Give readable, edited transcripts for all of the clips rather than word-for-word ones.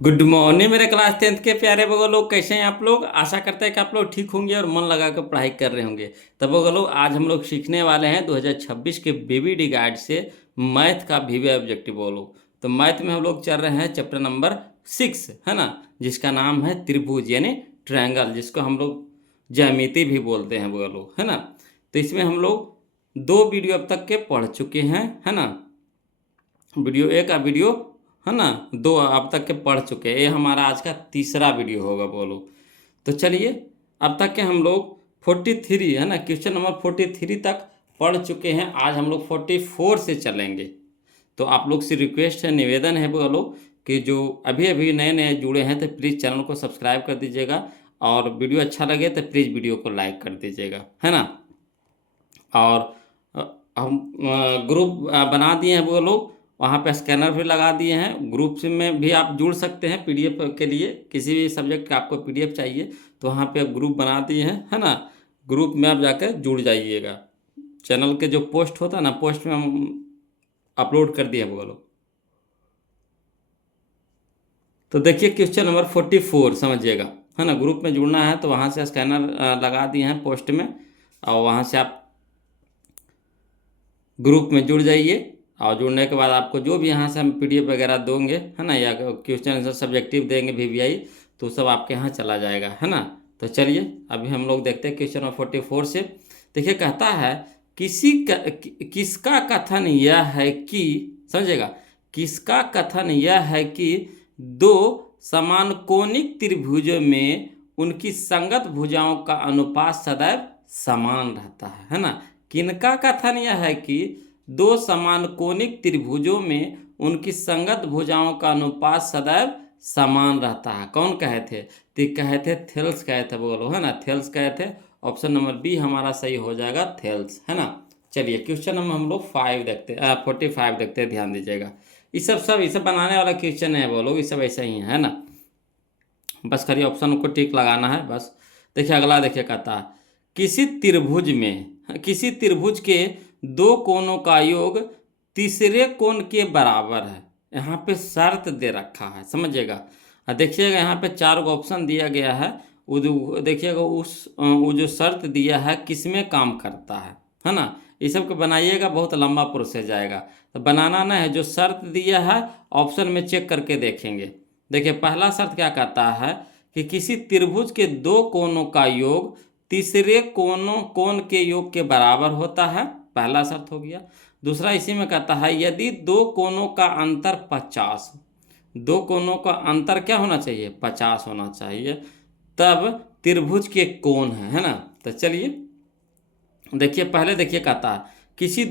Good morning मेरे class 10th के प्यारे बगो लोग, कैसे हैं आप लोग। आशा करते हैं कि आप लोग ठीक होंगे और मन लगा कर पढ़ाई कर रहे होंगे। तब बगो लोग, आज हम लोग सीखने वाले हैं 2026 के बीबीडी गाइड से मैथ का वीवी ऑब्जेक्टिव बोलो। तो मैथ में हम लोग चल रहे हैं चैप्टर नंबर 6, है ना, जिसका नाम है त्रिभुज यानी ट्रायंगल, जिसको हम लोग ज्यामिति भी बोलते हैं बोलो, है ना। तो इसमें हम लोग 2 वीडियो अब तक के पढ़ चुके हैं, है ना। वीडियो एक और वीडियो, है ना, 2 अब तक के पढ़ चुके हैं। ये हमारा आज का तीसरा वीडियो होगा बोलो। तो चलिए, अब तक के हम लोग 43, है ना, क्वेश्चन नंबर 43 तक पढ़ चुके हैं। आज हम लोग 44 से चलेंगे। तो आप लोग से रिक्वेस्ट है, निवेदन है बोलो, कि जो अभी अभी नए नए जुड़े हैं तो प्लीज़ चैनल को सब्सक्राइब कर दीजिएगा, और वीडियो अच्छा लगे तो प्लीज़ वीडियो को लाइक कर दीजिएगा, है ना। और अ, हम ग्रुप बना दिए हैं वो लोग, वहाँ पे स्कैनर भी लगा दिए हैं। ग्रुप से में भी आप जुड़ सकते हैं पीडीएफ के लिए, किसी भी सब्जेक्ट का आपको पीडीएफ चाहिए तो वहाँ पे ग्रुप बना दिए हैं, है ना। ग्रुप में आप जाकर जुड़ जाइएगा। चैनल के जो पोस्ट होता है ना, पोस्ट में हम अपलोड कर दिए हैं वो लोग। तो देखिए क्वेश्चन नंबर 44 समझिएगा, है ना। ग्रुप में जुड़ना है तो वहाँ से स्कैनर लगा दिए हैं पोस्ट में, और वहाँ से आप ग्रुप में जुड़ जाइए। और जुड़ने के बाद आपको जो भी यहाँ से हम पीडीएफ वगैरह दोगे, है ना, या क्वेश्चन आंसर सब्जेक्टिव देंगे वीवीआई, तो सब आपके यहाँ चला जाएगा, है ना। तो चलिए अभी हम लोग देखते हैं क्वेश्चन नंबर 44 से। देखिए कहता है, किसका कथन यह है कि, समझिएगा, किसका कथन यह है कि दो समानकोणिक त्रिभुजों में उनकी संगत भुजाओं का अनुपात सदैव समान रहता है ना। किनका कथन यह है कि दो समानकोणिक त्रिभुजों में उनकी संगत भुजाओं का अनुपात सदैव समान रहता है। कौन कहे थे? तो कहे थे थेल्स कहे थे बोलो, है ना, थेल्स कहे थे। ऑप्शन नंबर बी हमारा सही हो जाएगा, थेल्स, है ना। चलिए क्वेश्चन नंबर हम लोग 5 देखते 45 देखते हैं, ध्यान दीजिएगा। ये सब बनाने वाला क्वेश्चन है बोलो, ये सब ऐसा ही है ना। बस खाली ऑप्शन को टिक लगाना है बस। देखिए अगला, देखिए कहता है, किसी त्रिभुज के दो कोणों का योग तीसरे कोण के बराबर है। यहाँ पे शर्त दे रखा है, समझिएगा। देखिएगा यहाँ पे 4 गो ऑप्शन दिया गया है। देखिएगा वो जो शर्त दिया है किसमें काम करता है ना। ये सब को बनाइएगा, बहुत लंबा प्रोसेस जाएगा। तो बनाना ना है, जो शर्त दिया है ऑप्शन में चेक करके देखेंगे। देखिए पहला शर्त क्या कहता है कि किसी त्रिभुज के दो कोणों का योग तीसरे कोण के योग के बराबर होता है, पहला शर्त हो गया। दूसरा इसी में कहता है, यदि दो कोणों का अंतर 50, दो कोणों का अंतर क्या होना चाहिए? 50 होना चाहिए, तब त्रिभुज के कोण है ना। तो चलिए देखिए, पहले देखिए कहता है, किसी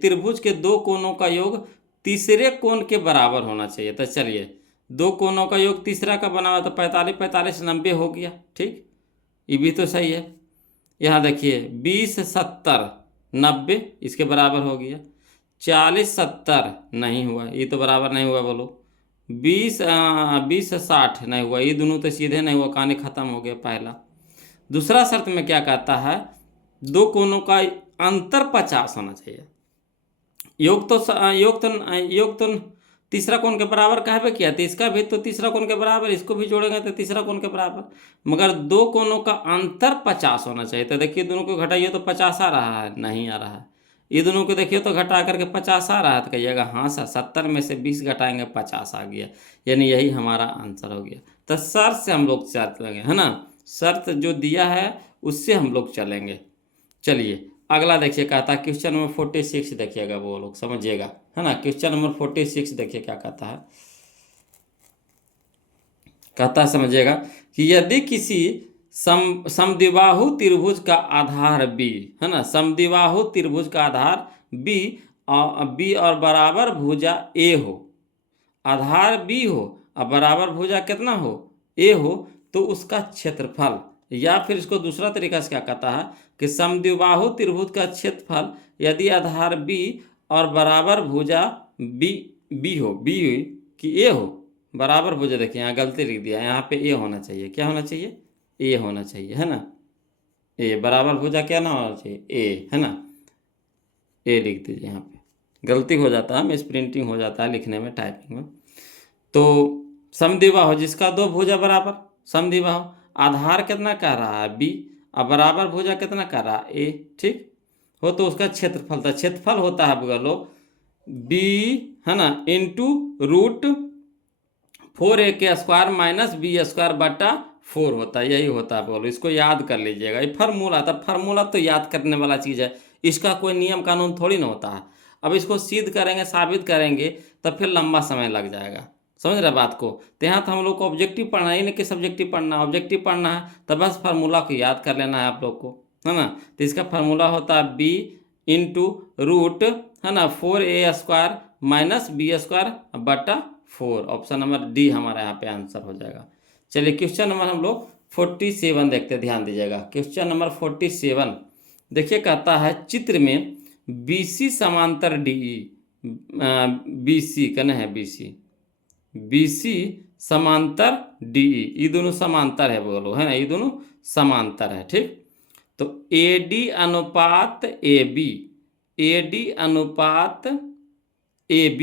त्रिभुज के दो कोणों का योग तीसरे कोण के बराबर होना चाहिए। तो चलिए, दो कोणों का योग तीसरा का बना हुआ तो 45 45 90 हो गया, ठीक। ये भी तो सही है। यहाँ देखिए 20 70 90 इसके बराबर हो गया। 40 70 नहीं हुआ, ये तो बराबर नहीं हुआ बोलो। 20 60 नहीं हुआ, ये दोनों तो सीधे नहीं हुआ, कहानी खत्म हो गया पहला। दूसरा शर्त में क्या कहता है, दो कोणों का अंतर 50 होना चाहिए। योग तो तीसरा कोण के बराबर कहे पे किया, तो इसका भी तो तीसरा कोण के बराबर, इसको भी जोड़ेंगे तो तीसरा कोण के बराबर। मगर दो कोणों का अंतर 50 होना चाहिए। तो देखिए दोनों को घटाइए तो 50 आ रहा है, नहीं आ रहा है। ये दोनों को देखिए तो घटा करके 50 आ रहा है, तो कहिएगा हाँ सर, 70 में से 20 घटाएंगे 50 आ गया, यानी यही हमारा आंसर हो गया। तो शर्त से हम लोग चलेंगे, है ना, शर्त जो दिया है उससे हम लोग चलेंगे। चलिए अगला देखिए, कहता है क्वेश्चन नंबर 46, देखिएगा वो लोग समझिएगा, है ना। क्वेश्चन नंबर 46 देखिए क्या कहता है। कहता है समझिएगा कि यदि किसी समद्विबाहु त्रिभुज का आधार बी, है ना, समद्विबाहु त्रिभुज का आधार बी, और बराबर भुजा ए हो, आधार बी हो और बराबर भुजा कितना हो? ए हो, तो उसका क्षेत्रफल, या फिर इसको दूसरा तरीका से क्या कहता है कि समद्विबाहु त्रिभुज का क्षेत्रफल यदि आधार बी और बराबर भुजा बी बी कि ए हो, बराबर भुजा, देखिए यहाँ गलती लिख दिया, यहाँ पे ए होना चाहिए, क्या होना चाहिए? ए होना चाहिए, है ना। ए बराबर भुजा क्या ना होना चाहिए? ए, है ना। ए लिख दीजिए यहाँ पे। गलती हो जाता है, मिस प्रिंटिंग हो जाता है लिखने में, टाइपिंग में। तो समद्विबाहु जिसका दो भुजा बराबर, समद्विबाहु। आधार कितना कह रहा है बी, अब बराबर भुजा कितना कह रहा है ए, ठीक हो, तो उसका क्षेत्रफल था, क्षेत्रफल होता है बोलो बी, है ना, into root 4a² minus b² बटा 4 होता है, यही होता है बोलो। इसको याद कर लीजिएगा, ये फार्मूला था, फार्मूला तो याद करने वाला चीज़ है, इसका कोई नियम कानून थोड़ी ना होता है। अब इसको सिद्ध करेंगे, साबित करेंगे, तब फिर लंबा समय लग जाएगा, समझ रहे बात को। तो यहाँ तो हम लोग को ऑब्जेक्टिव पढ़ना ही नहीं कि सब्जेक्टिव पढ़ना, ऑब्जेक्टिव पढ़ना है तो बस फार्मूला को याद कर लेना है आप लोग को, है ना। तो इसका फार्मूला होता है बी इंटू रूट, है ना, 4a² माइनस b² बटा 4। ऑप्शन नंबर डी हमारा यहाँ पे आंसर हो जाएगा। चलिए क्वेश्चन नंबर हम लोग 47 देखते हैं, ध्यान दीजिएगा। क्वेश्चन नंबर 47 देखिए, कहता है चित्र में BC समांतर DE, BC कहना है BC समांतर DE, ये दोनों समांतर है बोलो, है ना, ये दोनों समांतर है, ठीक। तो AD अनुपात AB, AD अनुपात AB,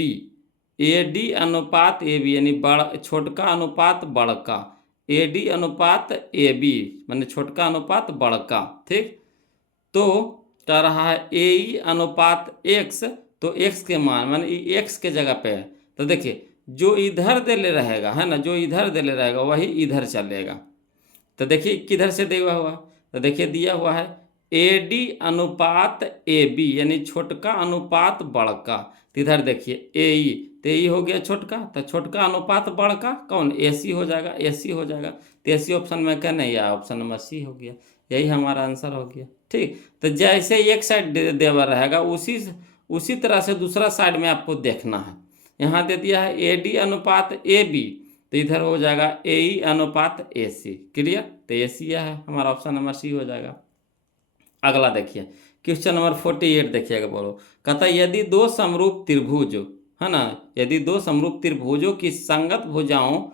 AD अनुपात AB यानी बड़ा छोटका अनुपात बड़का, AD अनुपात AB माने छोटका अनुपात बड़का, ठीक। तो कह रहा है AE अनुपात X, तो X के मान माने X के जगह पे है, तो देखिए जो इधर दे ले रहेगा, है ना, जो इधर दे ले रहेगा वही इधर चलेगा। तो देखिए किधर से दिया हुआ, तो देखिए दिया हुआ है AD अनुपात AB यानी छोटका अनुपात बड़का, तो इधर देखिए AE, तो AE हो गया छोटका, तो छोटका अनुपात बड़का कौन, AC हो जाएगा, AC हो जाएगा। तो AC ऑप्शन में क्या नहीं आया, ऑप्शन नंबर सी हो गया, यही हमारा आंसर हो गया, ठीक। तो जैसे एक साइड देवा रहेगा उसी तरह से दूसरा साइड में आपको देखना है। यहाँ दे दिया है AD अनुपात AB, तो इधर हो जाएगा AE अनुपात AC, क्लियर। तो AC यह है हमारा, ऑप्शन नंबर सी हो जाएगा। अगला देखिए क्वेश्चन नंबर 48 देखिएगा, बोलो कहता है यदि दो समरूप त्रिभुज, है ना, यदि दो समरूप त्रिभुजों की संगत भुजाओं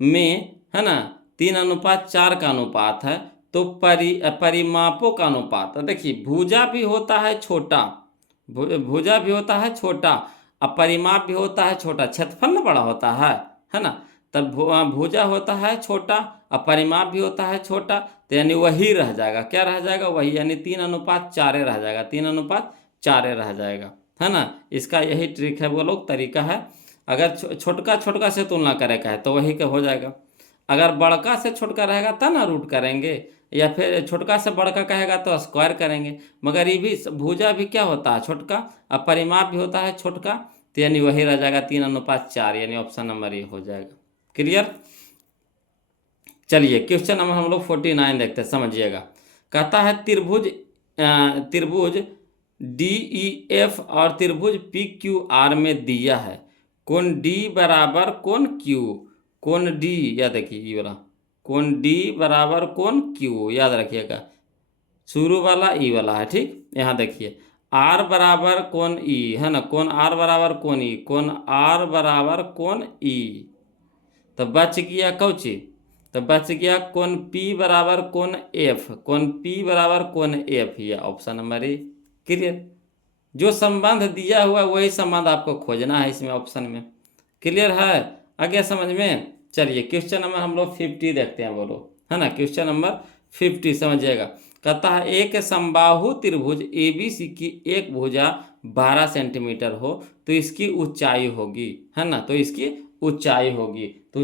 में, है ना, 3:4 का अनुपात है, तो परिमापों का अनुपात, तो देखिए भुजा भी होता है छोटा, भुजा भी होता है छोटा, और परिमाप भी होता है छोटा, क्षेत्रफल ना बड़ा होता है ना। तब भुजा होता है छोटा और परिमाप भी होता है छोटा, तो यानी वही रह जाएगा, क्या रह जाएगा, वही, यानी 3:4 रह जाएगा, 3:4 रह जाएगा, है ना। इसका यही ट्रिक है, वो लोग तरीका है। अगर छोटका छोटका से तुलना करे का है तो वही का हो जाएगा, अगर बड़का से छोटका रहेगा तब ना रूट करेंगे, या फिर छोटका से बड़का कहेगा तो स्क्वायर करेंगे। मगर ये भी भुजा भी क्या होता है छोटका, और परिमाप भी होता है छोटका, तो यानी वही रह जाएगा 3:4, यानी ऑप्शन नंबर ये हो जाएगा, क्लियर। चलिए क्वेश्चन नंबर हम लोग 49 देखते हैं, समझिएगा। कहता है त्रिभुज DEF और त्रिभुज PQR में दिया है कोण D बराबर कोण Q, कोण D, या देखिए ये वाला कोण D बराबर कोण Q, याद रखिएगा, शुरू वाला ई वाला है, ठीक। यहाँ देखिए R बराबर कोण E, है ना, कोण R बराबर कोण E, कोण R बराबर कोण E, तो बच गया कौची, तो बच गया कोण P बराबर कोण F, कोण P बराबर कोण F, ये ऑप्शन नंबर ए, क्लियर। जो संबंध दिया हुआ वही संबंध आपको खोजना है इसमें ऑप्शन में, क्लियर है, आगे समझ में। चलिए क्वेश्चन नंबर हम लोग 50 देखते हैं, बोलो, है ना, क्वेश्चन नंबर 50 समझिएगा। कहता है एक समबाहु त्रिभुज ABC की एक भुजा 12 सेंटीमीटर हो तो इसकी ऊंचाई होगी, है ना, तो इसकी ऊंचाई होगी, तो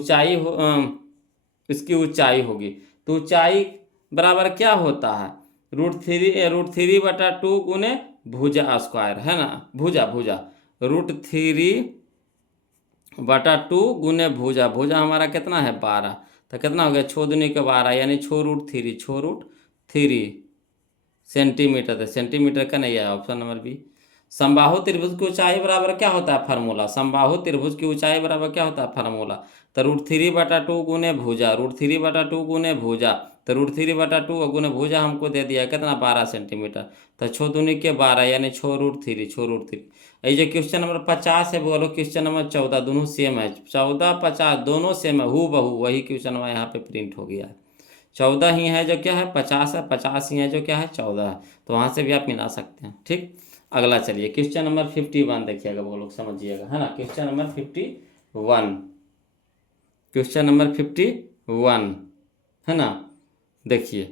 इसकी ऊंचाई होगी, तो ऊंचाई बराबर क्या होता है, √3/2 गुने भुजा स्क्वायर, है ना, भुजा √3/2 गुने भुजा, भुजा हमारा कितना है 12, तो कितना हो गया 6 दूनी के 12, यानी 6√3 सेंटीमीटर, तो सेंटीमीटर का नहीं है, ऑप्शन नंबर बी। समबाहु त्रिभुज की ऊंचाई बराबर क्या होता है फार्मूला, समबाहु त्रिभुज की ऊंचाई बराबर क्या होता है फार्मूला, तो √3/2 गुने भुजा, √3/2 गुने भुजा, तो √3/2 गुने भुजा हमको दे दिया कितना 12 सेंटीमीटर, तो 6 दूनी के 12 यानी 6√3। ये जो क्वेश्चन नंबर 50 है बोलो क्वेश्चन नंबर 14, दोनों सेम है, 14-50 दोनों सेम है, हू बहू वही क्वेश्चन नंबर यहाँ पे प्रिंट हो गया है। 14 ही है जो क्या है 50 है, 50 ही है जो क्या है 14 है, तो वहाँ से भी आप मिला सकते हैं, ठीक। अगला चलिए क्वेश्चन नंबर 51 देखिएगा, वो लोग समझिएगा, है ना। क्वेश्चन नंबर 51, क्वेश्चन नंबर 51, है ना। देखिए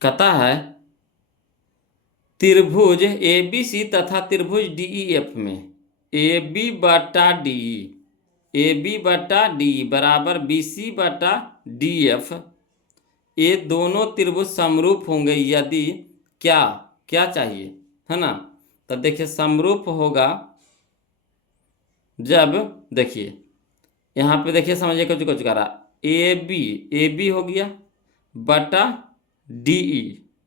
कहता है त्रिभुज ए बी सी तथा त्रिभुज डी ई एफ में ए बी बटा डी, ए बी बटा डी बराबर बी सी बटा डी एफ, ये दोनों त्रिभुज समरूप होंगे यदि क्या, क्या चाहिए, है ना। तब देखिए समरूप होगा जब, देखिए यहाँ पे देखिए समझिए कुछ कुछ करा, ए बी हो गया बटा डी ई,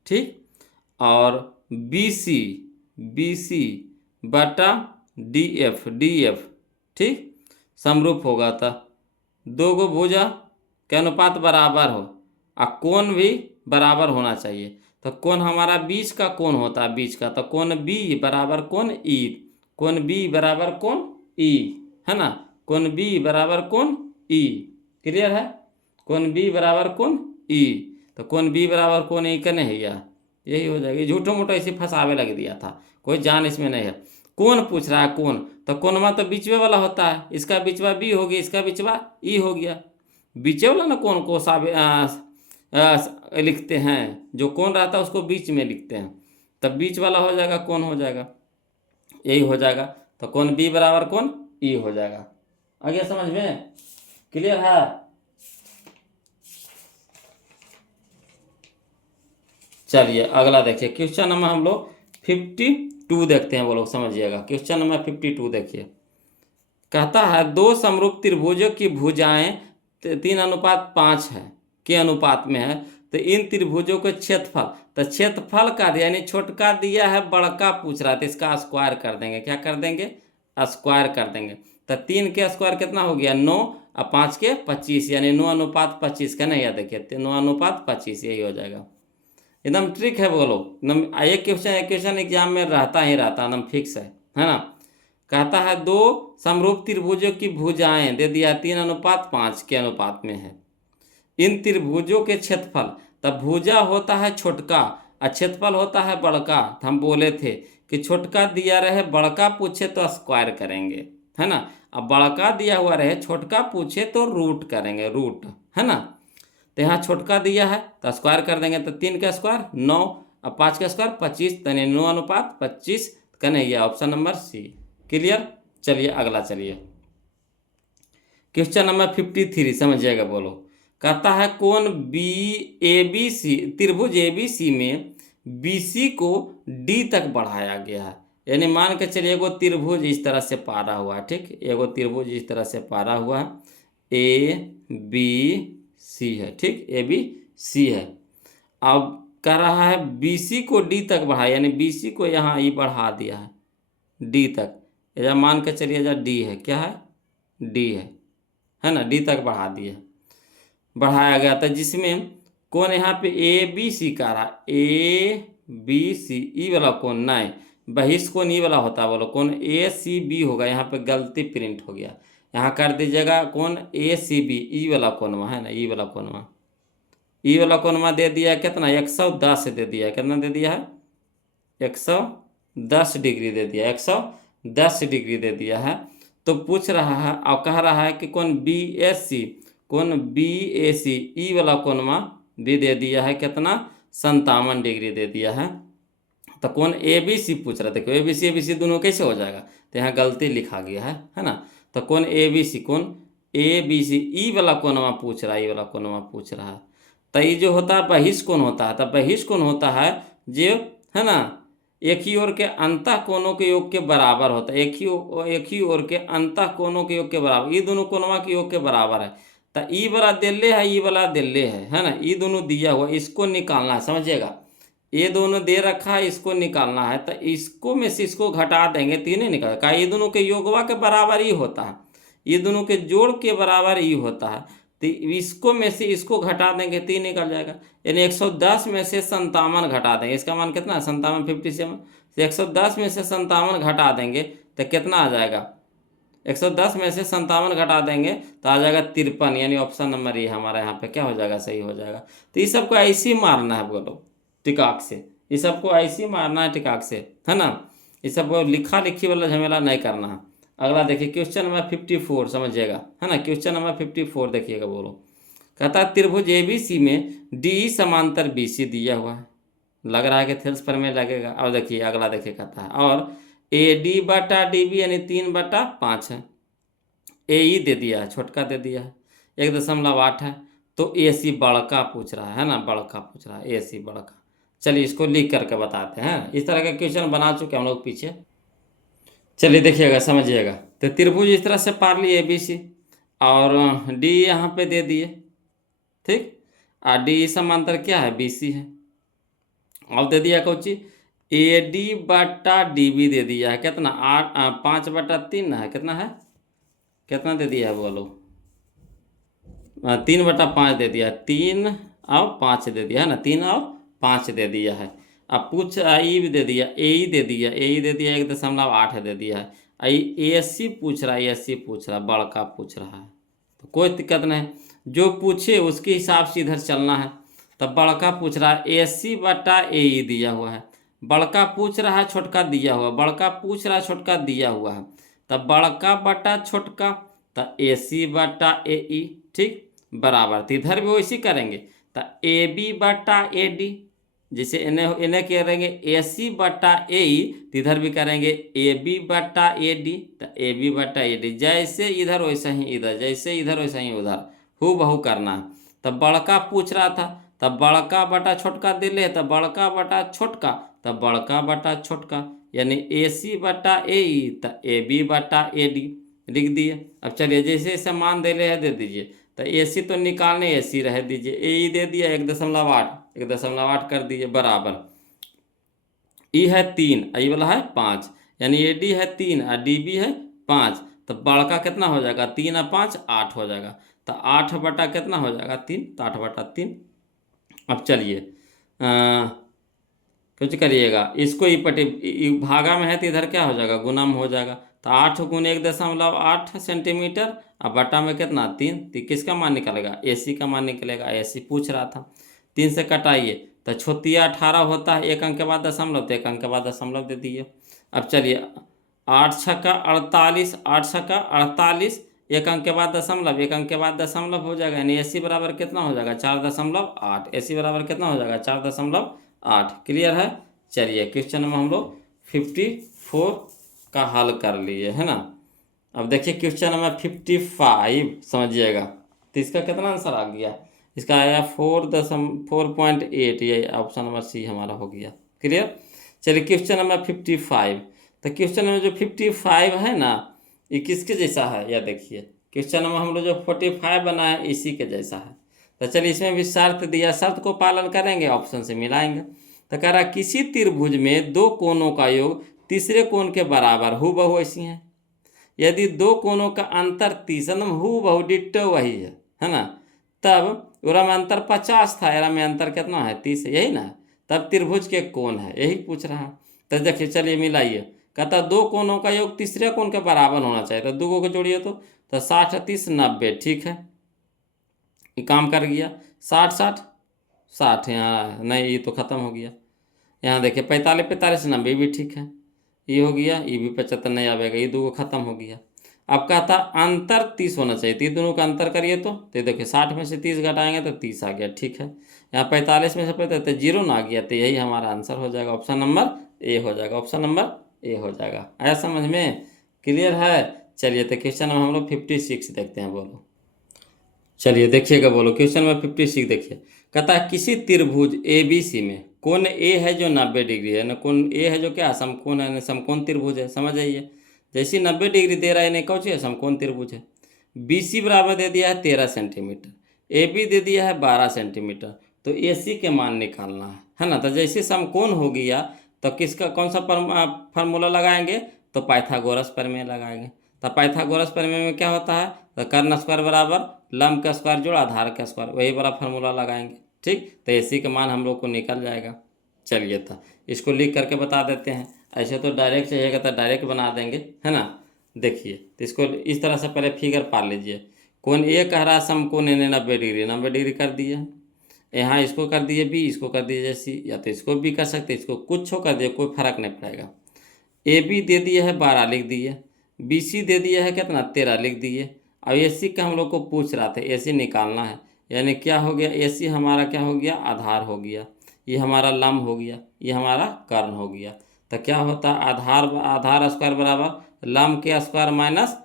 ठीक, और बी सी बटा डी एफ, ठीक, समरूप होगा। था दो गो भुजा के अनुपात बराबर हो और कोण भी बराबर होना चाहिए। तो कोण हमारा बीच का कोण होता है, बीच का, तो कोण बी बराबर कोण ई, कोण बी बराबर कोण ई, है ना, कोण बी बराबर कोण ई, क्लियर है, कोण बी बराबर कोण ई, तो कोण बी बराबर कोण ई का नहीं है, यही हो जाएगी। झूठो मोटो ऐसे फंसावे लग दिया था, कोई जान इसमें नहीं है। कौन पूछ रहा है, कौन, तो कोनमा तो बीचवे वाला होता है, इसका बीचवा बी हो गया, इसका बीचवा ई हो गया, बीचे वाला ना कौन को लिखते हैं, जो कौन रहता है उसको बीच में लिखते हैं, तब बीच वाला हो जाएगा, कौन हो जाएगा, यही हो जाएगा। तो कौन बी बराबर कौन ई हो जाएगा। आ गया समझ में, क्लियर है। चलिए अगला देखिए क्वेश्चन नंबर हम लोग 52 देखते हैं, वो लोग समझिएगा। क्वेश्चन नंबर 52 देखिए, कहता है दो समरूप त्रिभुजों की भुजाएं 3:5 है के अनुपात में है, तो इन त्रिभुजों के क्षेत्रफल, तो क्षेत्रफल का यानी छोटका दिया है बड़का पूछ रहा था, तो इसका स्क्वायर कर देंगे, क्या कर देंगे, स्क्वायर कर देंगे। तो 3 के स्क्वायर कितना हो गया 9 और 5 के 25, यानी 9:25 का नहीं, याद देखिए 9:25, यही हो जाएगा। एकदम ट्रिक है, बोलो एकदम, एक क्वेश्चन एग्जाम में रहता ही रहता, एकदम फिक्स है ना। कहता है दो समरूप त्रिभुजों की भुजाएं दे दिया 3:5 के अनुपात में है, इन त्रिभुजों के क्षेत्रफल, तब भुजा होता है छोटका और क्षेत्रफल होता है बड़का। तो हम बोले थे कि छोटका दिया रहे बड़का पूछे तो स्क्वायर करेंगे, है ना, अब बड़का दिया हुआ रहे छोटका पूछे तो रूट करेंगे, रूट, है ना। तो यहाँ छोटका दिया है तो स्क्वायर कर देंगे, तो 3 का स्क्वायर 9 और 5 का स्क्वायर 25, तो 9:25 का नहीं है, ऑप्शन नंबर सी, क्लियर। चलिए अगला चलिए क्वेश्चन नंबर 53 समझिएगा, बोलो। कहता है कोण बी ए बी सी, त्रिभुज ए बी सी में बी सी को डी तक बढ़ाया गया है, यानी मान के चलिए एगो त्रिभुज इस तरह से पारा हुआ है, ठीक, एगो त्रिभुज इस तरह से पारा हुआ है, ए बी सी है, ठीक, ए बी सी है। अब कह रहा है बी सी को डी तक बढ़ाया, यानी बी सी को यहाँ ये बढ़ा दिया है डी तक, या मान के चलिए जा डी है, क्या है, डी है ना, डी तक बढ़ा दिया, बढ़ाया गया था, जिसमें कौन यहाँ पे ए बी सी का रहा, ए बी सी, ई वाला कौन नहीं, बहिष्ठ कौन ई वाला होता है, बोलो कौन ए सी बी होगा, यहाँ पे गलती प्रिंट हो गया, यहाँ कर दीजिएगा कौन ए सी बी, ई वाला कौनवा है ना, ई वाला कौनवा, ई वाला कौनवा दे दिया है कितना 110 दे दिया है, कितना दे दिया है 110 डिग्री दे दिया, 110 डिग्री दे दिया है। तो पूछ रहा है और कह रहा है कि कौन बी एस सी, कौन बी ए सी, ई वाला कौनवा भी दे दिया है कितना 57 डिग्री दे दिया है। तो कौन ए बी सी पूछ रहा था, देखो ए बी सी दोनों कैसे हो जाएगा, तो यहाँ गलती लिखा गया है ना। तो कौन ए बी सी, कौन ए बी सी, ई वाला कौनवा पूछ रहा है, ई वाला कौनवा पूछ रहा है। तो ये जो होता है बहिष्ठ कोण होता है, तो बहिष्ठ कोण होता है जो, है ना, एक ही ओर के अंतः कोणों के योग के बराबर होता है, एक ही ओर के अंतः कोणों के योग के बराबर, ये दोनों कोणवा के योग के बराबर है। तो ई वाला दिल्ले है, ई वाला दिल्ले है ना, ये दोनों दिया हुआ, इसको निकालना है, समझिएगा, ये दोनों दे रखा है, इसको निकालना है। तो इसको में से इसको घटा देंगे, तीन निकाल का, ये दोनों के योगवा के बराबर ही होता है, ये दोनों के जोड़ के बराबर ही होता है। तो इसको में से इसको घटा देंगे, 3 निकल जाएगा, यानी 110 में से 57 घटा देंगे, इसका मान कितना है 57, 57, 110 में से 57 घटा देंगे तो कितना आ जाएगा, 110 में से 57 घटा देंगे तो आ जाएगा 53, यानी ऑप्शन नंबर ये हमारा यहाँ पे क्या हो जाएगा, सही हो जाएगा। तो इस सबको ऐसे ही मारना है, बोलो टिकाक से, ये सबको ऐसी मारना है टिकाक से, है ना। ये सबको लिखा लिखी वाला झमेला नहीं करना है। अगला देखिए क्वेश्चन नंबर 54, समझिएगा, है ना। क्वेश्चन नंबर 54 देखिएगा, बोलो। कहता है त्रिभुज ABC में डी समांतर BC दिया हुआ है, लग रहा है कि थेल्स पर में लगेगा। और देखिए अगला देखिए, कहता है और AD बटा DB यानी 3/5 है। AE दे दिया है, छोटका दे दिया है, 1.8 है। तो AC बड़का पूछ रहा है ना, बड़का पूछ रहा है, AC बड़का। चलिए इसको लिख करके बताते हैं। इस तरह के क्वेश्चन बना चुके हम लोग पीछे। चलिए देखिएगा, समझिएगा। तो त्रिभुज इस तरह से पार लिए ABC, और D यहाँ पे दे दिए, ठीक। और DE समांतर क्या है, BC है। और दे दिया कौन चीज, AD बटा DB दे दिया है, कितना 5/3 है, कितना है, कितना दे दिया है बोलो, 3/5 दे दिया है, 3 और 5 दे दिया है ना, 3 और 5 दे दिया है। अब पूछ ई भी दे दिया, AE दे दिया, AE दे दिया 1.8 दे दिया है। ASC पूछ रहा है, ASC पूछ रहा है, बड़का पूछ रहा है, तो कोई दिक्कत नहीं, जो पूछे उसके हिसाब से इधर चलना है। तब बड़का पूछ रहा है, ASC बटा AE दिया हुआ है, बड़का पूछ रहा है, छोटका दिया हुआ, बड़का पूछ रहा है, छोटका दिया हुआ है। तब बड़का बटा छोटका, तो AC बटा AE, ठीक, बराबर। तो इधर भी वैसे करेंगे, तो AB बटा AD, जैसे इन्हें इन्हें करेंगे AC बटा AE, तो इधर भी करेंगे AB बटा AD, तो AB बटा AD, जैसे इधर वैसा ही इधर, जैसे इधर वैसा ही उधर, हूबहू करना है। तब बड़का पूछ रहा था, तब बड़का बटा छोटका दे ले, तब बड़का बटा छोटका, तब बड़का बटा छोटका, यानी AC बटा AE, तो AB बटा AD लिख दिए। अब चलिए जैसे जैसे मान दे ले है दे दीजिए। तो AC तो निकालने, AC रह दीजिए, AE दे दिया 1.8 कर दीजिए, बराबर। E है 3, आई वाला है 5, यानी AD है 3 और DB है 5। तो बड़का कितना हो जाएगा, 3 और 5 8 हो जाएगा। तो 8 बटा कितना हो जाएगा, 3, तो 8/3। अब चलिए कुछ करिएगा, इसको ही पटे भागा में है तो इधर क्या हो जाएगा, गुना में हो जाएगा। तो 8 गुने 1.8 सेंटीमीटर, अब बटा में कितना 3, तो किसका मान निकलेगा, AC का मान निकलेगा। AC पूछ रहा था, 3 से कटाइए, तो छोतिया 18 होता है, 1 अंक के बाद दशमलव, तो 1 अंक के बाद दशमलव दे दिए। अब चलिए 8 छक्का 48, 8 छक्का 48, 1 अंक के बाद दशमलव, 1 अंक के बाद दशमलव हो जाएगा, यानी AC बराबर कितना हो जाएगा, 4.8। AC बराबर कितना हो जाएगा, 4.8। क्लियर है। चलिए क्वेश्चन में हम लोग 54 का हल कर लिए, है ना। अब देखिए क्वेश्चन नंबर 55, समझिएगा। तो इसका कितना आंसर आ गया, इसका आया 4.8, ये ऑप्शन नंबर C हमारा हो गया। क्लियर। चलिए क्वेश्चन नंबर 55। तो क्वेश्चन नंबर जो 55 है ना, ये किसके जैसा है, यह देखिए क्वेश्चन नंबर हम लोग जो 45 बना है इसी के जैसा है। तो चलिए इसमें भी शर्त दिया, शर्त को पालन करेंगे, ऑप्शन से मिलाएंगे। तो कह रहा किसी त्रिभुज में दो कोणों का योग तीसरे कोण के बराबर हूबहू ऐसी है। यदि दो कोणों का अंतर 30, हूबहू डिट्टो वही है ना। तब उरा में अंतर 50 था, एरा में अंतर कितना है 30 है, यही ना। तब त्रिभुज के कोण है, यही पूछ रहा है। तो देखिए चलिए मिलाइए। कहता दो कोणों का योग तीसरे कोण के बराबर होना चाहिए, तो दो को जोड़िए तो 60 30 90, ठीक है, ये काम कर गया। 60 60 60, यहाँ नहीं, ये तो ख़त्म हो गया। यहाँ देखिए 45 45 90 भी ठीक है, ये हो गया, ये भी 75 नहीं आएगा, ये दो को खत्म हो गया। अब कहता अंतर 30 होना चाहिए, तो दोनों का अंतर करिए तो देखिए 60 में से 30 घटाएंगे तो 30 आ गया, ठीक है। यहाँ 45 में से 45 तो 0 ना आ गया, तो यही हमारा आंसर हो जाएगा, ऑप्शन नंबर A हो जाएगा, ऑप्शन नंबर A हो जाएगा। आया समझ में, क्लियर है। चलिए तो क्वेश्चन नंबर हम लोग 56 देखते हैं, बोलो। चलिए देखिएगा, बोलो क्वेश्चन नंबर 56 देखिए। कहता है किसी त्रिभुज ABC में कोण A है जो 90 डिग्री है ना, कोण A है जो क्या समकोण है, समकोण त्रिभुज है, समझ आइए। जैसे 90 डिग्री दे रहा है, नहीं कौन है, समकोण त्रिभुज है। BC बराबर दे दिया है 13 सेंटीमीटर, AB दे दिया है 12 सेंटीमीटर। तो AC के मान निकालना है ना। तो जैसे समकोण हो गया तो किसका कौन सा फार्मूला लगाएंगे, तो पाइथागोरस प्रमेय लगाएंगे। तो पाइथागोरस प्रमेय में क्या होता है, तो कर्ण स्क्वायर बराबर लंब का स्क्वायर जोड़ आधार का स्क्वायर, वही वाला फार्मूला लगाएंगे, ठीक। तो AC का मान हम लोग को निकल जाएगा। चलिए था इसको लिख करके बता देते हैं, ऐसे तो डायरेक्ट चाहिएगा तो डायरेक्ट बना देंगे, है ना। देखिए तो इसको इस तरह से पहले फिगर पा लीजिए। कोण A कह रहा समकोण 90 डिग्री, 90 डिग्री कर दिए। यहाँ इसको कर दिए बी, इसको कर दीजिए सी, या तो इसको भी कर सकते, इसको कुछ कर दिए, कोई फर्क नहीं पड़ेगा। ए बी दे दिया है 12 लिख दिए, बी सी दे दिया है कितना 13 लिख दिए। अब ए सी का हम लोग को पूछ रहा था, ए सी निकालना है, यानी क्या हो गया, ए सी हमारा क्या हो गया, आधार हो गया, ये हमारा लंब हो गया, ये हमारा कर्ण हो गया। तो क्या होता है, आधार आधार स्क्वायर बराबर लंब के स्क्वायर माइनस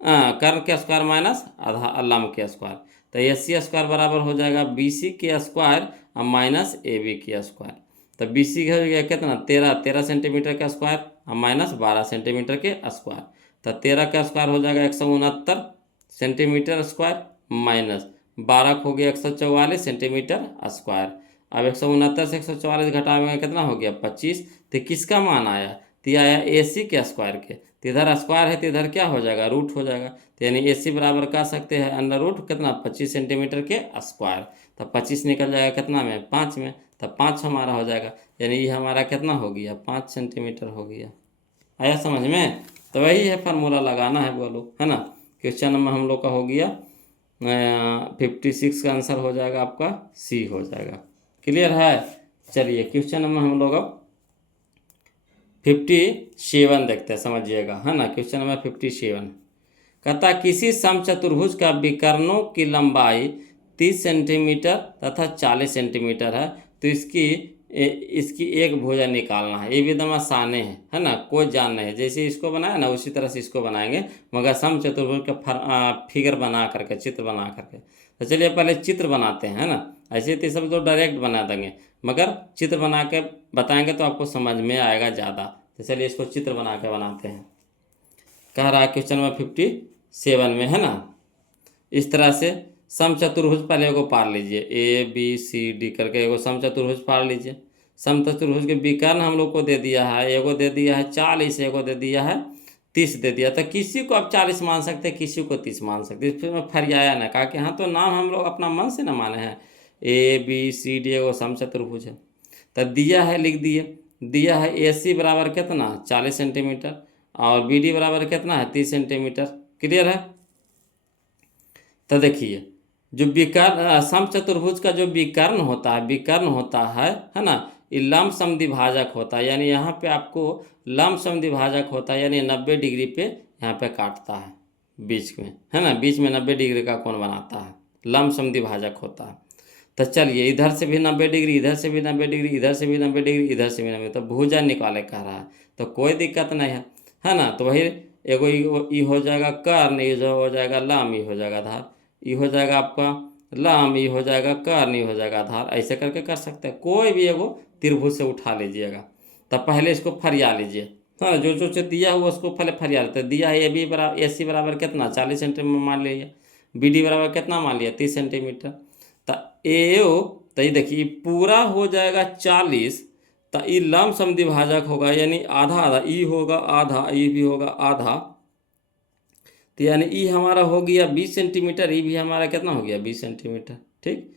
कर्ण के स्क्वायर माइनस आधार लंब के स्क्वायर। तो ए सी स्क्वायर बराबर हो जाएगा बी सी के स्क्वायर और माइनस ए बी के स्क्वायर। तो बी सी हो गया कितना 13 सेंटीमीटर का स्क्वायर और माइनस 12 सेंटीमीटर के स्क्वायर। तो 13 का स्क्वायर हो जाएगा 169 सेंटीमीटर स्क्वायर माइनस 12 हो गया 144 सेंटीमीटर स्क्वायर। अब 169 से 144 घटाएंगे कितना हो गया 25। तो किसका मान आया, तो ये आया ए सी के स्क्वायर के। तो इधर स्क्वायर है तो इधर क्या हो जाएगा, रूट हो जाएगा। तो यानी ए सी बराबर कह सकते हैं अंडर रूट कितना 25 सेंटीमीटर के स्क्वायर। तो 25 निकल जाएगा कितना में 5 में, तो 5 हमारा हो जाएगा, यानी ये हमारा कितना हो गया 5 सेंटीमीटर हो गया। आया समझ में। तो वही है फार्मूला लगाना है बोलो, है ना। क्वेश्चन नंबर हम लोग का हो गया 56 का आंसर हो जाएगा आपका सी हो जाएगा। क्लियर है। चलिए क्वेश्चन नंबर हम लोग अब 57 देखते हैं, समझिएगा, है ना। क्वेश्चन नंबर 57 कहता किसी समचतुर्भुज का विकर्णों की लंबाई 30 सेंटीमीटर तथा 40 सेंटीमीटर है, तो इसकी एक भुजा निकालना है। ये भी एकदम आसान है ना, कोई जान नहीं है। जैसे इसको बनाया ना उसी तरह से इसको बनाएंगे, मगर समचतुर्भुज का फिगर बना करके, चित्र बना करके। तो चलिए पहले चित्र बनाते हैं, है ना। ऐसे तो सब तो डायरेक्ट बना देंगे, मगर चित्र बना के बताएंगे तो आपको समझ में आएगा ज़्यादा। तो चलिए इसको चित्र बना के बनाते हैं। कह रहा है क्वेश्चन नंबर 57 में, है ना। इस तरह से समचतुर्भुज पहले एगो पार लीजिए, ए बी सी डी करके एगो समचतुर्भुज पार लीजिए। समचतुर्भुज के विकर्ण हम लोग को दे दिया है, एगो दे दिया है 40, एगो दे दिया है 30 दे दिया। तो किसी को आप 40 मान सकते हैं, किसी को 30 मान सकते हैं। इसमें फरियाया ना, कहा कि हाँ तो नाम हम लोग अपना मन से ना माने हैं। ए बी सी डी एगो समचतुर्भुज है, तो दिया है लिख दिए। दिया है ए सी बराबर कितना 40 सेंटीमीटर और बी डी बराबर कितना है 30 सेंटीमीटर। क्लियर है। तो देखिए जो विकर्ण समचतुर्भुज का जो विकर्ण होता है ना, ये लंब समद्विभाजक होता है। यानी यहाँ पे आपको लंब समद्विभाजक होता है, यानी 90 डिग्री पे यहाँ पे काटता है बीच में, है ना। बीच में 90 डिग्री का कोण बनाता है, लंब समद्विभाजक होता है। तो चलिए इधर से भी 90 डिग्री, इधर से भी 90 डिग्री, इधर से भी 90 डिग्री, इधर से भी 90, तो भुजा निकाले कह रहा है, तो कोई दिक्कत नहीं है ना। तो वही एगो ई हो जाएगा कर्ण, ये जो हो जाएगा लंब, ये हो जाएगा आधार, ये हो जाएगा आपका लंब, ये हो जाएगा कर्ण, ये हो जाएगा आधार। ऐसे करके कर सकते हैं। कोई भी एगो त्रिभुज से उठा लीजिएगा। तब पहले इसको फरिया लीजिए, हाँ। जो जो दिया हुआ उसको पहले फरिया लेते। दिया है ए बी बराबर ए सी बराबर कितना 40 सेंटीमीटर मान लिया, बी डी बराबर कितना मान लिया 30 सेंटीमीटर। तो तो ये देखिए पूरा हो जाएगा 40। तो ये लंब समद्विभाजक होगा, यानी आधा आधा, ई होगा आधा, ई भी होगा आधा। तो यानी ई हमारा हो गया 20 सेंटीमीटर, ई भी हमारा कितना हो गया 20 सेंटीमीटर। ठीक।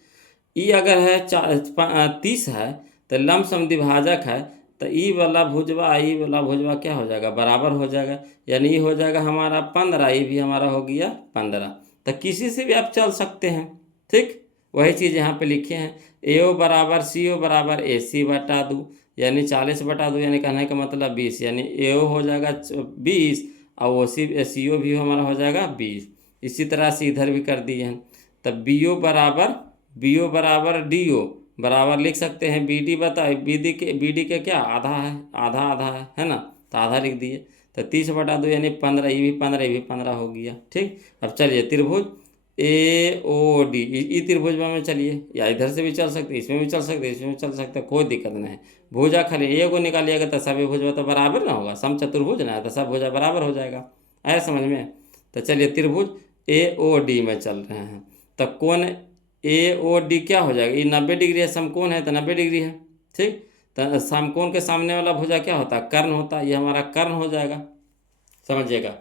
ई अगर है 30 है तो लंब समद्विभाजक है, तो ई वाला भुजवा क्या हो जाएगा बराबर हो जाएगा, यानी ई हो जाएगा हमारा 15, ई भी हमारा हो गया 15। तो किसी से भी आप चल सकते हैं। ठीक। वही चीज़ यहाँ पे लिखे हैं, ए ओ बराबर सी ओ बराबर ए सी बटा 2, यानी 40 बटा 2, यानी कहने का मतलब 20, यानी ए ओ हो जाएगा 20 और वो सी ओ भी हमारा हो जाएगा 20। इसी तरह से इधर भी कर दिए हैं। तब बी ओ बराबर डी ओ बराबर लिख सकते हैं बी डी बताए, बी डी के क्या आधा है ना, तो आधा लिख दिए। तो 30 बटा 2 यानी 15, ये भी 15, ये भी 15 हो गया। ठीक। अब चलिए त्रिभुज ए ओ डी, ई त्रिभुज में चलिए, या इधर से भी चल सकते, इसमें भी चल सकते, इसमें भी चल सकते, कोई दिक्कत नहीं है। भुजा खाली एगो निकालिएगा तो सभी भुजा तो बराबर ना होगा, समचतुर्भुज ना है तो सब भुजा बराबर हो जाएगा। आया समझ में। तो चलिए त्रिभुज ए ओ डी में चल रहे हैं। तो कोण ए ओ डी क्या हो जाएगा, ये 90 डिग्री है, समकोण है तो 90 डिग्री है। ठीक। तो समकोण के सामने वाला भुजा क्या होता है कर्ण होता है, ये हमारा कर्ण हो जाएगा, समझिएगा।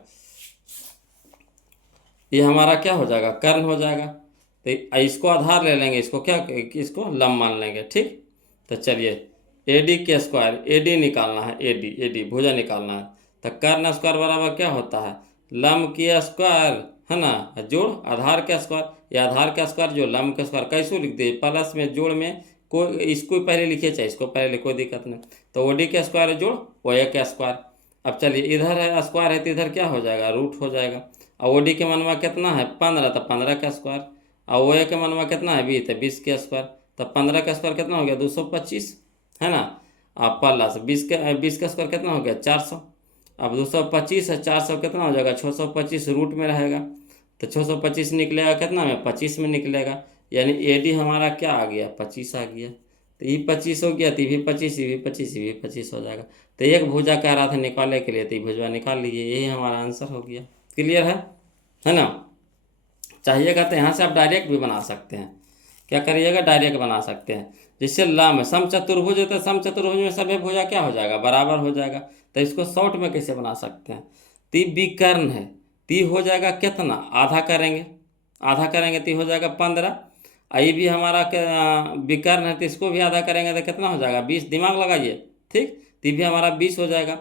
ये हमारा क्या हो जाएगा कर्ण हो जाएगा। तो इसको आधार ले लेंगे, इसको क्या, इसको लंब मान लेंगे। ठीक। तो चलिए ए डी के स्क्वायर, ए डी निकालना है, ए डी भुजा निकालना है। तो कर्ण स्क्वायर बराबर क्या होता है लंब की स्क्वायर, है ना, जोड़ आधार का स्क्वायर या आधार का स्क्वायर जो लंब का स्क्वायर, कैसे लिख दे प्लस में जोड़ में, कोई इसको पहले लिखिए चाहे इसको पहले लिखो, कोई दिक्कत नहीं। तो ओडी का स्क्वायर जोड़ ओए का स्क्वायर। अब चलिए इधर है स्क्वायर है तो इधर क्या हो जाएगा, रूट हो जाएगा। और ओडी के मनवा कितना है 15, तो 15 का स्क्वायर। और ओए के मनवा कितना है 20, तो 20 का स्क्वायर। तो 15 का स्क्वायर कितना हो गया 225, है ना। अब प्लस 20 का स्क्वायर कितना हो गया 400। अब 225 है 400 कितना हो जाएगा 625, रूट में रहेगा तो 625 निकलेगा कितना में 25 में निकलेगा, यानी एडी हमारा क्या आ गया 25 आ गया। तो ये 25 हो गया तो ये भी 25, ये भी 25, ये भी 25 हो जाएगा। तो एक भुजा कह रहा था निकालने के लिए, तो ये भुजा निकाल लीजिए, यही हमारा आंसर हो गया। क्लियर है ना। चाहिएगा तो यहाँ से आप डायरेक्ट भी बना सकते हैं, क्या करिएगा डायरेक्ट बना सकते हैं। जैसे लम समचतुर्भुज है तो समचतुर्भुज में सभी भुजा क्या हो जाएगा बराबर हो जाएगा। तो इसको शॉर्ट में कैसे बना सकते हैं, ती विकर्ण है, ती हो जाएगा कितना आधा करेंगे, आधा करेंगे ती हो जाएगा 15। आई भी हमारा विकर्ण है तो इसको भी आधा करेंगे तो कितना हो जाएगा 20, दिमाग लगाइए ठीक। ती भी हमारा 20 हो जाएगा।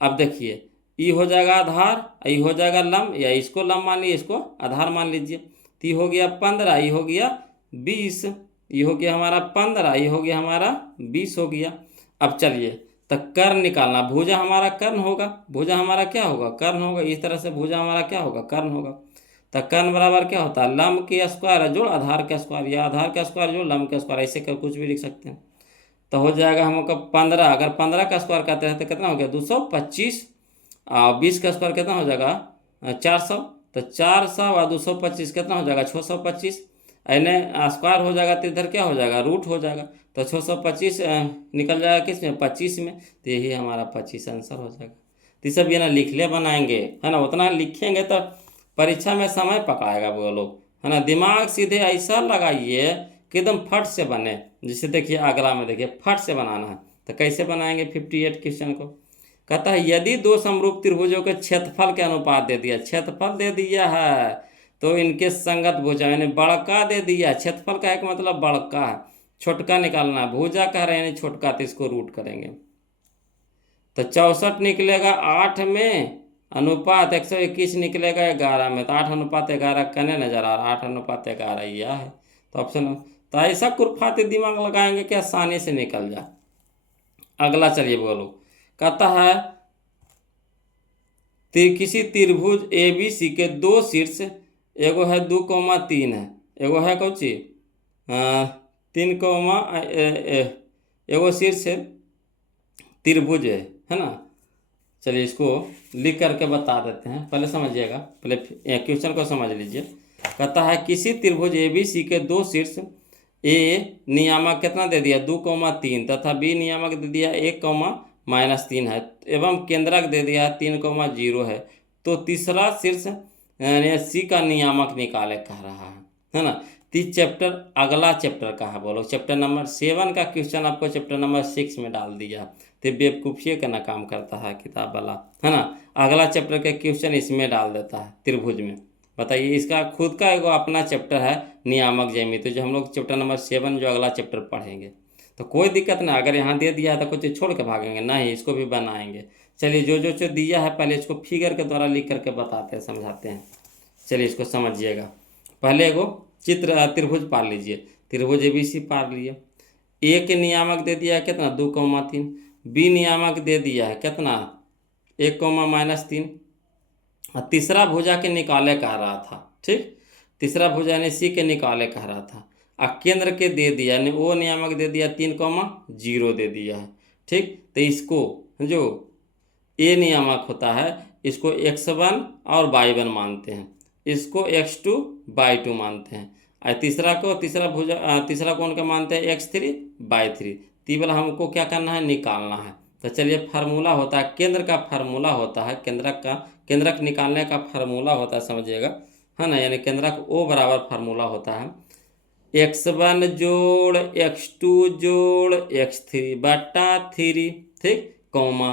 अब देखिए ई हो जाएगा आधार, ई हो जाएगा लंब, या इसको लंब मान लीजिए इसको आधार मान लीजिए। ती हो गया 15, ई हो गया 20, ये हो गया हमारा 15, ये हो गया हमारा 20 हो गया। अब चलिए तो कर्ण निकालना, भुजा हमारा कर्ण होगा, भुजा हमारा क्या होगा कर्ण होगा, इस तरह से भुजा हमारा क्या होगा कर्ण होगा। तो कर्ण बराबर क्या होता है लंब के स्क्वायर जोड़ आधार का स्क्वायर, या आधार का स्क्वायर जोड़ लंब का स्क्वायर, ऐसे कर कुछ भी लिख सकते हैं। तो हो जाएगा हमको 15, अगर 15 का स्क्वायर करते हैं तो कितना हो गया 225, और 20 का स्क्वायर कितना हो जाएगा 400। तो 400 और 225 कितना हो जाएगा 625, यानी स्क्वायर हो जाएगा तो इधर क्या हो जाएगा रूट हो जाएगा। तो 625 निकल जाएगा किस में 25 में, तो यही हमारा 25 आंसर हो जाएगा। तो ये सब ये ना लिखले बनाएंगे, है ना, उतना लिखेंगे तो परीक्षा में समय पकड़ाएगा वो लोग, है ना। दिमाग सीधे ऐसा लगाइए कि एकदम फट से बने। जैसे देखिए अगला में देखिए फट से बनाना है, तो कैसे बनाएंगे 58 क्वेश्चन को। कहता है यदि दो समरूप त्रिभुजों के क्षेत्रफल के अनुपात दे दिया, क्षेत्रफल दे दिया है तो इनके संगत भुजा, यानी बड़का दे दिया, क्षेत्रफल का एक मतलब बड़का है, छोटका निकालना है, भुजा कह रहे हैं यानी छोटका, तो इसको रूट करेंगे। तो 64 निकलेगा 8 में, अनुपात 121 निकलेगा 11 में, तो 8:11 कने नजर आ रहा, 8:11 यह है। तो ऑप्शन, तो ऐसा कुरफाते दिमाग लगाएंगे कि आसानी से निकल जाए। अगला चलिए बोलो, कहता है किसी त्रिभुज ए बी सी के दो शीर्ष, एगो है 2,3 है, एगो है कौन सी 3, एगो शीर्ष त्रिभुज है ना। चलिए इसको लिख करके बता देते हैं, पहले समझिएगा, पहले क्वेश्चन को समझ लीजिए। कहता है किसी त्रिभुज ए बी सी के दो शीर्ष, ए नियामक कितना दे दिया 2,3 तथा बी नियामक दे दिया 1,-3 है, एवं केंद्रक दे दिया 3,0 है। तो तीसरा शीर्ष यानी सी का नियामक निकाले कह रहा है ना। तीस चैप्टर अगला चैप्टर का है, बोलो चैप्टर नंबर 7 का क्वेश्चन आपको चैप्टर नंबर 6 में डाल दिया, तो बेवकूफ़ी का ना काम करता है किताब वाला, है ना। अगला चैप्टर का क्वेश्चन इसमें डाल देता है त्रिभुज में। बताइए, इसका खुद का एगो अपना चैप्टर है नियामक ज्यामिति, जो हम लोग चैप्टर नंबर 7 जो अगला चैप्टर पढ़ेंगे। तो कोई दिक्कत ना, अगर यहाँ दे दिया है तो कुछ छोड़ के भागेंगे नहीं, इसको भी बनाएंगे। चलिए जो दिया है पहले इसको फिगर के द्वारा लिख करके बताते हैं, समझाते हैं। चलिए इसको समझिएगा। पहले एगो चित्र त्रिभुज पार लीजिए, त्रिभुज ABC पार लिए। ए के नियामक दे दिया है कितना 2,3, बी नियामक दे दिया है कितना 1,-3, और तीसरा भुजा के निकाले कह रहा था, ठीक, तीसरा भुजा यानी सी के निकाले कह रहा था। और केंद्र के दे दिया यानी ओ नियामक दे दिया 3,0 दे दिया है, ठीक। तो इसको जो ए नियामक होता है इसको x1 और y1 मानते हैं, इसको x2/2 मानते हैं, और तीसरा कौन का मानते हैं x3/3। तीसरा हमको क्या करना है निकालना है। तो चलिए फार्मूला होता है, केंद्र का फार्मूला होता है, केंद्रक निकालने का फार्मूला होता है, समझिएगा, है ना। यानी केंद्रक O बराबर फार्मूला होता है x1 जोड़ x2 जोड़ x3/3, ठीक, कौमा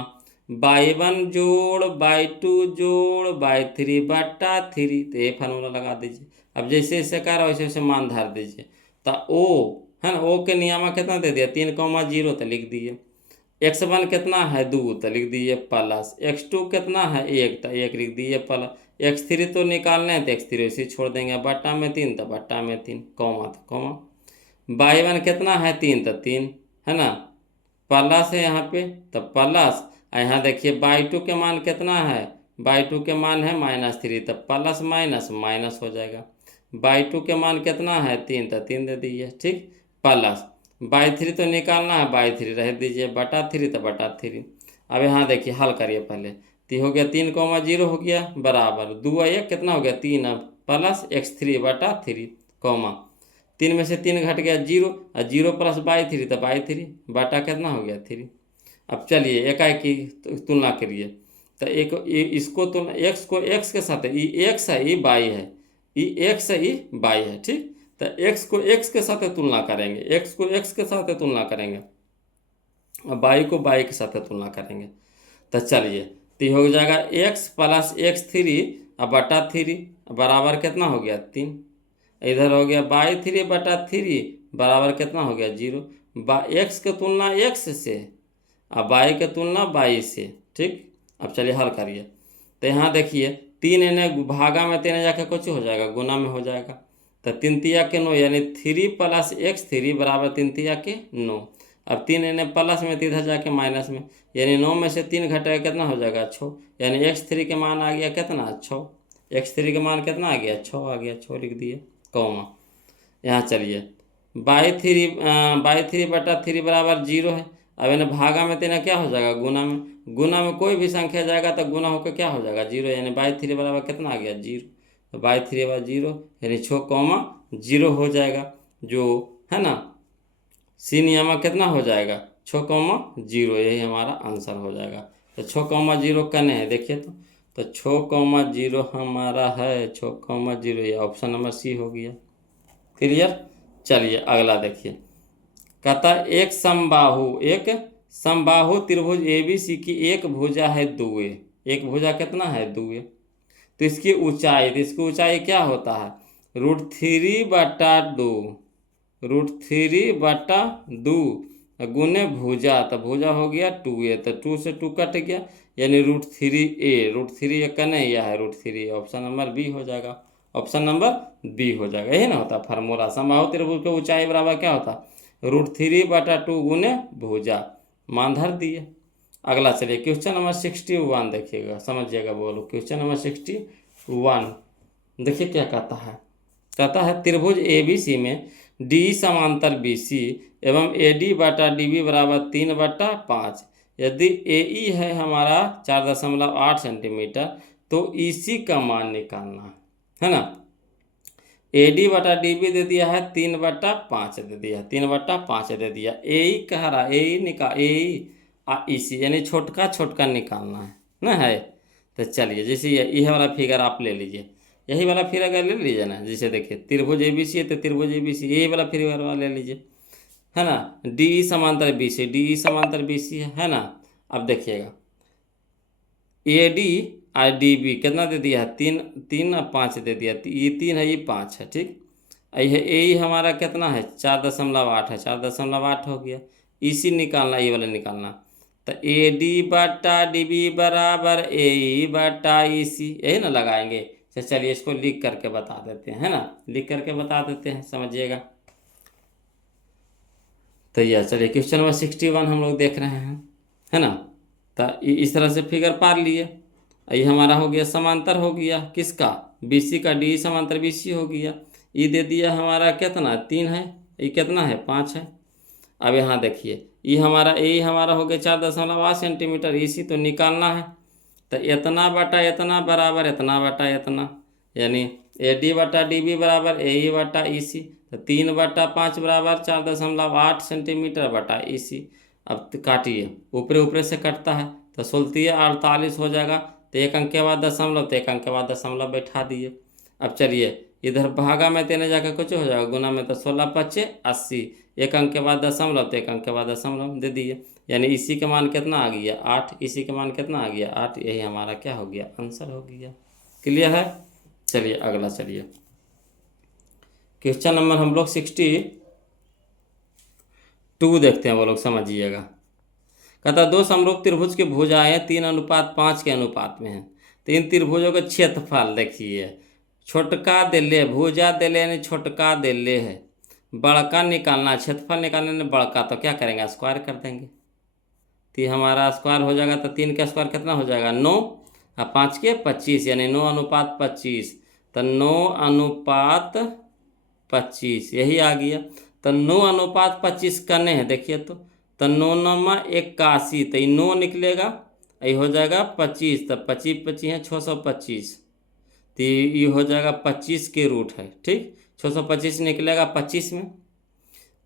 y1 जोड़ y2 जोड़ y3/3। तो ये फार्मूला लगा दीजिए। अब जैसे जैसे कर वैसे वैसे मान धर दीजिए। तो O है ना, O के नियामक कितना दे दिया 3,0 तो लिख दिए, x1 कितना है 2 तो लिख दिए प्लस, x2 कितना है 1 तो 1 लिख दिए प्लस, x3 तो निकालना है तो x3 इसी छोड़ देंगे, बट्टा में 3 तो बट्टा में 3, कॉमा तो कॉमा। y1 कितना है 3 तो 3 है ना, प्लस है यहाँ पे तो प्लस। यहाँ देखिए y2 के मान कितना है, y2 के मान है -3 तो प्लस माइनस माइनस हो जाएगा। y2 के मान कितना है 3 तो 3 दे दीजिए, ठीक, प्लस y3 तो निकालना है, y3 रह दीजिए, बटा 3 तो बटा 3। अब यहाँ देखिए हल करिए पहले, तो हो गया 3,0 हो गया बराबर 2 1 कितना हो गया 3, अब प्लस x3 बटा 3 कॉमा 3 में से 3 घट गया 0, और 0 प्लस y3 तो y3 बटा कितना हो गया 3। अब चलिए एकाएक की तुलना करिए, तो एक इसको तुलना x को x के साथ ये x है ये y है, ये x है ये y है, ठीक, तो x को x के साथ तुलना करेंगे, x को x के साथ तुलना करेंगे और y को y के साथ तुलना करेंगे। तो चलिए तो हो जाएगा x प्लस x3 अब बटा 3 बराबर कितना हो गया 3, इधर हो गया y3 बटा 3 बराबर कितना हो गया 0, x की तुलना x से अब y की तुलना y से, ठीक। अब चलिए हल करिए, तो यहाँ देखिए 3 इन्हें भागा में 3 जाके कुछ हो जाएगा, गुना में हो जाएगा, तो 3 तिया के 9 यानी 3 प्लस x3 बराबर 3 तिया के 9। अब 3 इन्हें प्लस में तो इधर जाके माइनस में, यानी 9 में से 3 घटेगा कितना हो जाएगा 6, यानी x3 के मान आ गया कितना 6, x3 के मान कितना आ गया 6 आ गया, 6 लिख दिए कॉमा। यहाँ चलिए y3 बटा 3 बराबर 0 है, अब इन्हें भागा में तेना क्या हो जाएगा गुना में, गुना में कोई भी संख्या जाएगा तो गुना होकर क्या हो जाएगा 0, यानी y3 बराबर कितना आ गया 0, तो y3 बराबर 0 यानी 6,0 हो जाएगा, जो है ना सी नियमा कितना हो जाएगा 6,0, यही हमारा आंसर हो जाएगा। तो 6,0 कने है देखिए, तो 6,0 हमारा है 6,0, ये ऑप्शन नंबर सी हो गया। क्लियर। चलिए अगला देखिए, कहता एक समबाहु त्रिभुज ABC की एक भुजा है 2a, एक भुजा कितना है 2a, तो इसकी ऊंचाई, तो इसकी ऊंचाई क्या होता है √3/2 गुने भुजा, तो भुजा हो गया 2a, तो 2 से 2 कट गया यानी √3a कने यह है √3, ऑप्शन नंबर बी हो जाएगा, ऑप्शन नंबर बी हो जाएगा, यही ना होता फार्मूला, समबाहु त्रिभुज के ऊंचाई बराबर क्या होता √3/2 गुने भुजा, मान धर दिए। अगला चलिए क्वेश्चन नंबर 61 देखिएगा, समझिएगा, बोलो क्वेश्चन नंबर 61 देखिए क्या कहता है त्रिभुज ABC में डी समांतर BC एवं AD/DB बराबर 3/5, यदि AE है हमारा 4.8 सेंटीमीटर तो EC का मान निकालना है ना। AD/DB दे दिया है 3/5 दे दिया, 3/5 दे दिया, AE कह रहा EC यानी छोटका निकालना है ना है। तो चलिए जैसे यह वाला फिगर आप ले लीजिए, यही वाला फिगर अगर ले लीजिए ना, जैसे देखिए त्रिभुज ABC है तो त्रिभुज ABC यही वाला फिगर वाला ले लीजिए, है ना। DE समांतर BC है ना। अब देखिएगा AD/DB कितना दे दिया है 3/5 दे दिया, ये 3 है ये 5 है, ठीक। यह AE हमारा कितना है 4.8 है, 4.8 हो गया, EC निकालना, ये वाला निकालना, तो AD/DB बराबर AE/EC यही ना लगाएंगे। तो चलिए इसको लिख करके बता देते हैं, है ना, लिख करके बता देते हैं, समझिएगा। तो यह चलिए क्वेश्चन नंबर 61 हम लोग देख रहे हैं, है ना। तो इस तरह से फिगर पार लिए, ये हमारा हो गया समांतर हो गया किसका BC का, DE समांतर BC हो गया, ये दे दिया हमारा कितना 3 है, ये कितना है 5 है। अब यहाँ देखिए ये हमारा हो गया 4.8 सेंटीमीटर, EC तो निकालना है, तो इतना बटा इतना बराबर इतना बटा इतना, यानी AD/DB बराबर AE/EC, तो 3/5 बराबर 4.8 सेंटीमीटर बटा EC। अब काटिए, ऊपरे से कटता है तो 16 हो जाएगा, तो 1 अंक के बाद दशमलव, तो 1 अंक के बाद दशमलव बैठा दिए। अब चलिए इधर भागा में तेने जाकर कुछ हो जाएगा, गुना में तो 16×5 = 80, 1 अंक के बाद दशमलव, तो 1 अंक के बाद दशमलव दे दिए, यानी इसी के मान कितना आ गया 8, इसी के मान कितना आ गया 8, यही हमारा क्या हो गया आंसर हो गया। क्लियर है। चलिए अगला चलिए क्वेश्चन नंबर हम लोग 62 देखते हैं, वो लोग समझिएगा। कहता 2 समरूप त्रिभुज की भुजाएं 3:5 के अनुपात में हैं, तो इन त्रिभुजों का क्षेत्रफल देखिए, छोटका दिले भुजा दिले यानी छोटका दिले है, बड़का निकालना, क्षेत्रफल निकालने में बड़का, तो क्या करेंगे स्क्वायर कर देंगे, तो ये हमारा स्क्वायर हो जाएगा। तो 3 का स्क्वायर कितना हो जाएगा 9 और 5 के 25 यानी 9:25, तो 9:25 यही आ गया। तो 9:25 करने हैं देखिए, तो 9×9 = 81, तो ये 9 निकलेगा, ये हो जाएगा 25, तो 25 है 625, तो ये हो जाएगा 25 के रूट है, ठीक। 625 निकलेगा 25 में,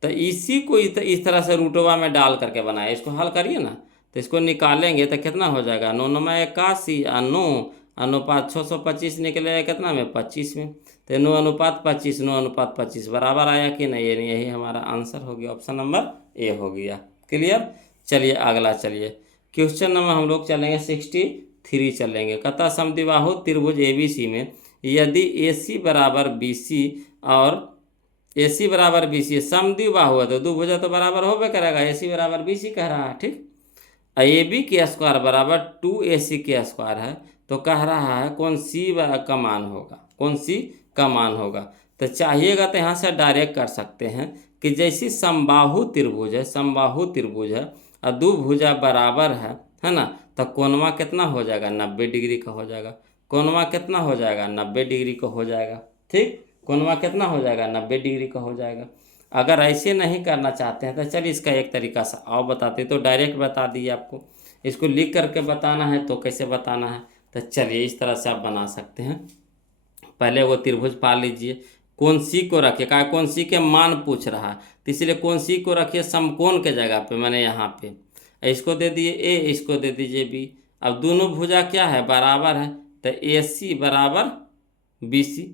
तो इसी को इस तरह से रूटवा में डाल करके बनाए, इसको हल करिए ना, तो इसको निकालेंगे तो कितना हो जाएगा 9×9 = 81 और 9:625 निकलेगा कितना में 25 में, तो 9:25 9:25 बराबर आया कि नहीं, यानी यही हमारा आंसर हो गया, ऑप्शन नंबर ए हो गया। क्लियर। चलिए अगला, चलिए क्वेश्चन नंबर हम लोग चलेंगे 63 चलेंगे। कहता समद्विबाहु त्रिभुज ABC में यदि AC बराबर BC और AC बराबर BC समद्विबाहु है तो दुभुजा तो बराबर होबे करेगा, AC बराबर BC कह रहा है, ठीक। AB के स्क्वायर बराबर 2AC के स्क्वायर है, तो कह रहा है कौन C का मान होगा, कौन C का मान होगा। तो चाहिएगा तो यहाँ से डायरेक्ट कर सकते हैं कि जैसी समबाहु त्रिभुज है, समबाहु त्रिभुज है और दो भुजा बराबर है ना, तो कोणवा कितना हो जाएगा 90 डिग्री का हो जाएगा, कोणवा कितना हो जाएगा 90 डिग्री का हो जाएगा, ठीक। कोणवा कितना हो जाएगा 90 डिग्री का हो जाएगा। अगर ऐसे नहीं करना चाहते हैं तो चलिए इसका एक तरीका से और बताते, तो डायरेक्ट बता दिए आपको, इसको लिख करके बताना है तो कैसे बताना है, तो चलिए इस तरह से आप बना सकते हैं। पहले वो त्रिभुज पा लीजिए, कौन सी को रखिए, कहा कौन सी के मान पूछ रहा है, तो इसलिए कौन सी को रखिए समकोण के जगह पे, मैंने यहाँ पे इसको दे दिए A, इसको दे दीजिए B। अब दोनों भुजा क्या है बराबर है, तो AC बराबर BC,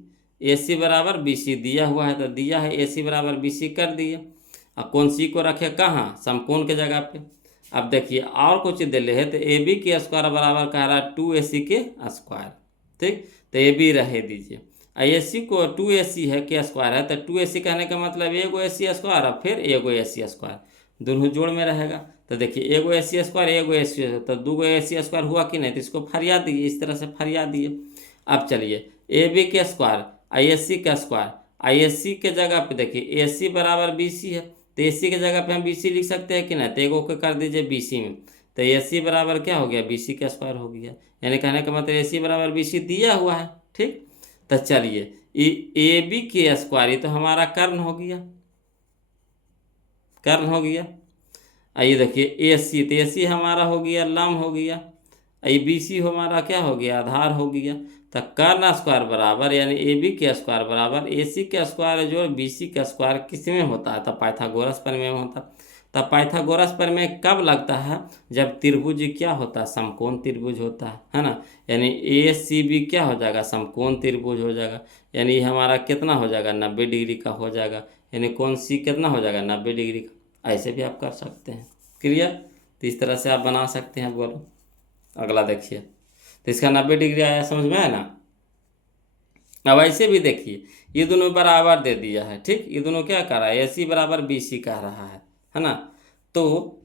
AC बराबर BC दिया हुआ है, तो दिया है AC बराबर BC कर दिए। अब कौन सी को रखे कहाँ समकोण के जगह पे। अब देखिए और कुछ दे ले है, तो AB के स्क्वायर बराबर कह रहा है 2AC के स्क्वायर, ठीक। तो AB रहे दीजिए, AC को 2AC है के स्क्वायर है, तो 2AC कहने का मतलब एगो AC स्क्वायर और फिर एगो AC स्क्वायर, दोनों जोड़ में रहेगा। तो देखिए एगो AC स्क्वायर एगो AC, तो 2 AC स्क्वायर हुआ कि नहीं, तो इसको फरिया दिए, इस तरह से फरिया दिए। अब चलिए AB के स्क्वायर ISC का स्क्वायर, ISC के जगह पे देखिए AC बराबर BC है, तो AC के जगह पे हम BC लिख सकते हैं कि नहीं, तो एगो को कर दीजिए BC में, तो AC बराबर क्या हो गया BC का स्क्वायर हो गया, यानी कहने का मतलब AC बराबर BC दिया हुआ है, ठीक। तो चलिए AB के स्क्वायर, ये तो हमारा कर्ण हो गया, कर्ण हो गया। आइए देखिए AC, तो AC हमारा हो गया लंब हो गया, ये BC हमारा क्या हो गया आधार हो गया। तो कर्ण स्क्वायर बराबर यानी AB के स्क्वायर बराबर AC के स्क्वायर जो BC का स्क्वायर किस में होता है, तो पाइथागोरस प्रमेय में होता है। तो पाइथागोरस प्रमेय कब लगता है, जब त्रिभुज क्या होता है समकोण त्रिभुज होता है ना, यानी ACB क्या हो जाएगा समकोण त्रिभुज हो जाएगा, यानी हमारा कितना हो जाएगा 90 डिग्री का हो जाएगा, यानी कौन सी कितना हो जाएगा 90 डिग्री का। ऐसे भी आप कर सकते हैं। क्लियर। तो इस तरह से आप बना सकते हैं। बोलो अगला देखिए, तो इसका 90 डिग्री आया, समझ में आया ना। अब ऐसे भी देखिए ये दोनों बराबर दे दिया है, ठीक। ये दोनों क्या कर रहा है AC बराबर BC कह रहा है ना। तो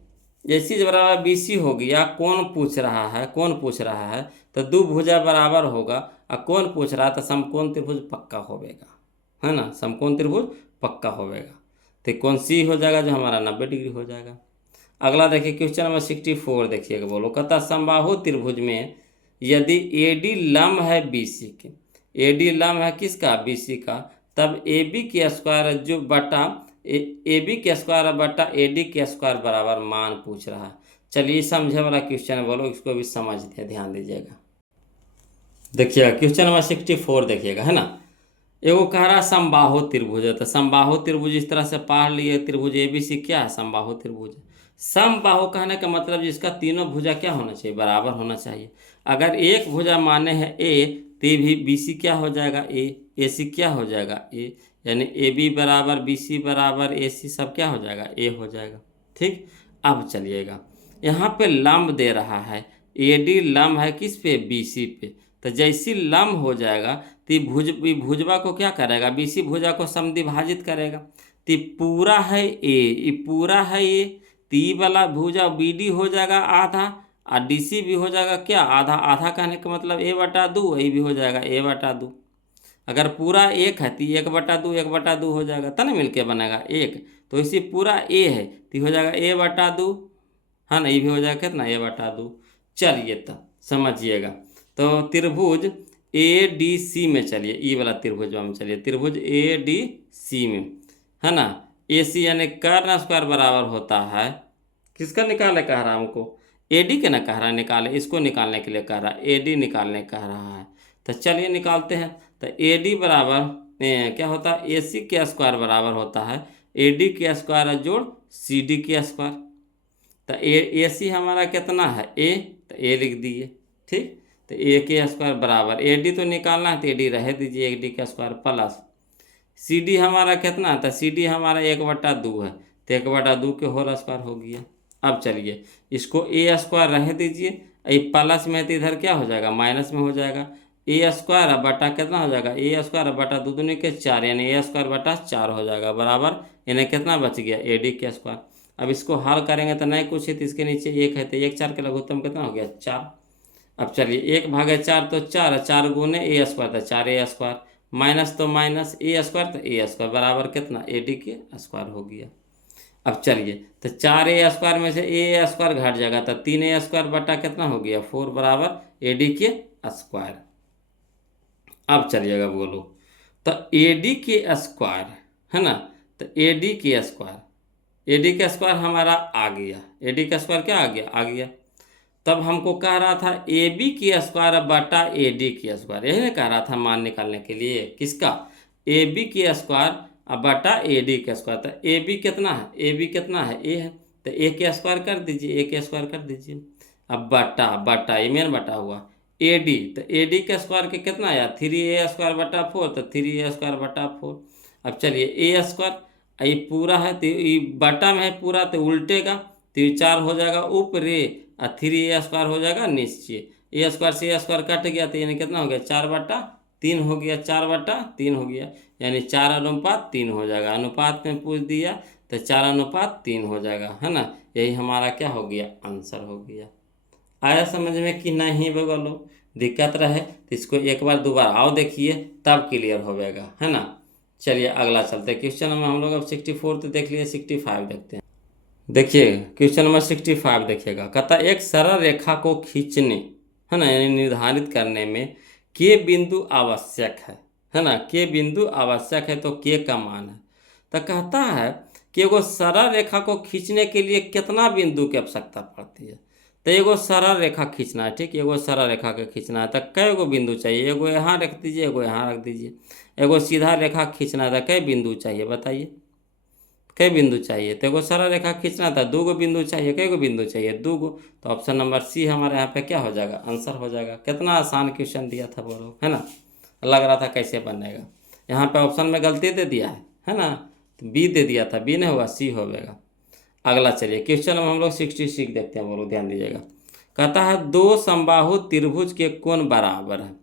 AC बराबर BC हो गया, कौन पूछ रहा है, कौन पूछ रहा है, तो दो भुजा बराबर होगा और कौन पूछ रहा है, तो समकोण त्रिभुज पक्का होगा, है ना, समकोण त्रिभुज पक्का होगा। तो कौन सी हो जाएगा जो हमारा 90 डिग्री हो जाएगा। अगला देखिए क्वेश्चन नंबर 64 देखिएगा। बोलो कहता समबाहु त्रिभुज में यदि AD लंब है BC के, AD लंब है किसका BC का, तब AB के स्क्वायर जो बटा AB के स्क्वायर बटा AD के स्क्वायर बराबर मान पूछ रहा है। चलिए समझे वाला क्वेश्चन है, बोलो इसको भी समझते ध्यान दीजिएगा। देखिएगा क्वेश्चन नंबर 64 देखिएगा, है ना। एगो कह रहा है समबाहु त्रिभुज है, तो समबाहु त्रिभुज इस तरह से पढ़ लिए, त्रिभुज ABC क्या है समबाहु त्रिभुज है। समबाहु कहने का मतलब जिसका तीनों भुजा क्या होना चाहिए बराबर होना चाहिए। अगर एक भुजा माने है A, तो भी BC क्या हो जाएगा A, AC क्या हो जाएगा A, यानी AB बराबर BC बराबर AC सब क्या हो जाएगा A हो जाएगा, ठीक। अब चलिएगा यहाँ पे लंब दे रहा है, AD लंब है किस पे BC पे, तो जैसी लंब हो जाएगा तो भुजवा को क्या करेगा BC भुजा को समद्विभाजित करेगा। तो पूरा है A, ये पूरा है A, तो वाला भुजा BD हो जाएगा आधा और डी सी भी हो जाएगा क्या, आधा आधा कहने का मतलब ए बटा दो, ये भी हो जाएगा ए बटा दो। अगर पूरा एक है तो एक बटा दो हो जाएगा, तब ना मिलके बनेगा एक। तो इसी पूरा ए है तो हो जाएगा ए बटा दो, है ना, ये भी हो जाएगा कितना ए बटा दो। चलिए तब समझिएगा। तो त्रिभुज ए डी सी में चलिए, ई वाला त्रिभुज में चलिए, त्रिभुज ए डी सी में, है ना, ए सी यानी कर्ण स्क्वायर बराबर होता है, किसका निकाले कह रहा है हमको, ए डी के ना कह रहा है निकाले, इसको निकालने के लिए कह रहा है, ए डी निकालने कह रहा है। तो चलिए निकालते हैं। तो ए डी बराबर क्या होता है, ए सी के स्क्वायर बराबर होता है ए डी के स्क्वायर जोड़ सी डी के स्क्वायर। तो ए सी हमारा कितना है ए, तो ए लिख दिए, ठीक। तो ए के स्क्वायर बराबर ए डी तो निकालना है तो ए डी रह दीजिए, ए डी का स्क्वायर प्लस सी डी हमारा कितना है, तो सी डी हमारा 1/2 है, तो 1/2 के होल स्क्वायर हो गया। अब चलिए इसको ए स्क्वायर रह दीजिए, ये प्लस में तो इधर क्या हो जाएगा माइनस में हो जाएगा, ए स्क्वायर बटा कितना हो जाएगा ए स्क्वायर बटा 2 दूनी के 4, यानी ए स्क्वायर बटा 4 हो जाएगा बराबर, यानी कितना बच गया ए डी के स्क्वायर। अब इसको हल करेंगे तो नहीं कुछ है तो इसके नीचे एक है, तो 1 4 के लघुत्तम कितना हो गया 4। अब चलिए 1/4 तो 4, 4 गुने ए स्क्वायर तो 4 ए स्क्वायर, माइनस तो माइनस ए स्क्वायर तो ए स्क्वायर बराबर कितना ए डी के स्क्वायर हो गया। अब चलिए तो 4 ए स्क्वायर में से ए स्क्वायर घट जाएगा तो 3 ए स्क्वायर बटा कितना हो गया 4 बराबर ए डी के स्क्वायर। अब चलिएगा बोलो, तो ए डी के स्क्वायर, है ना, तो ए डी के स्क्वायर, ए डी का स्क्वायर हमारा आ गया, ए डी का स्क्वायर क्या आ गया। तब हमको कह रहा था ए बी की स्क्वायर बटा ए डी की स्क्वायर, यही ना कह रहा था मान निकालने के लिए, किसका, ए बी की स्क्वायर बटा ए डी का स्क्वायर। तो ए बी कितना है, ए बी कितना है ए है, तो ए के स्क्वायर कर दीजिए, ए के स्क्वायर कर दीजिए। अब बटा बटा ये मेन बटा हुआ ए डी, तो ए डी का स्क्वायर के कितना आया 3a स्क्वायर बटा 4, तो 3a स्क्वायर बटा 4। अब चलिए ए स्क्वायर ये पूरा है तो ये बटा में है पूरा तो उल्टेगा, तो ये 4 हो जाएगा ऊपरे और 3a स्क्वायर हो जाएगा नीचे, ए स्क्वायर से ए स्क्वायर कट गया तो यानी कितना हो गया 4/3 हो गया, 4/3 हो गया, यानी 4:3 हो जाएगा। अनुपात में पूछ दिया तो 4:3 हो जाएगा, है ना, यही हमारा क्या हो गया आंसर हो गया। आया समझ में कि नहीं बोलो, दिक्कत रहे तो इसको एक बार दोबारा आओ देखिए तब क्लियर हो जाएगा, है ना। चलिए अगला चलते हैं क्वेश्चन नंबर, हम लोग अब 64 तो देख लिए, 65 देखते हैं। देखिए क्वेश्चन नंबर 65 देखिएगा, कहता एक सरल रेखा को खींचने, है ना, यानी निर्धारित करने में के बिंदु आवश्यक है ना, के बिंदु आवश्यक है, तो के का मान है। तो कहता है कि एगो सरल रेखा को खींचने के लिए कितना बिंदु की आवश्यकता पड़ती है। तो एगो सरल रेखा खींचना है, ठीक, एगो सरल रेखा के खींचना है तो कई गो बिंदु चाहिए, एगो यहाँ रख दीजिए, एगो यहाँ रख दीजिए। एगो सीधा रेखा खींचना था, कई बिंदु चाहिए बताइए, कई बिंदु चाहिए। तो एगो सरल रेखा खींचना था 2 गो बिंदु चाहिए, कई गो बिंदु चाहिए 2 गो। तो ऑप्शन नंबर सी हमारे यहाँ पे क्या हो जाएगा आंसर हो जाएगा। कितना आसान क्वेश्चन दिया था बोलो, है ना, लग रहा था कैसे बनेगा। यहाँ पे ऑप्शन में गलती दे दिया है ना, तो बी दे दिया था, बी नहीं होगा सी हो जाएगा। अगला चलिए क्वेश्चन में हम लोग 66 देखते हैं बोलो, ध्यान दीजिएगा। कहता है 2 समबाहु त्रिभुज के कोण बराबर है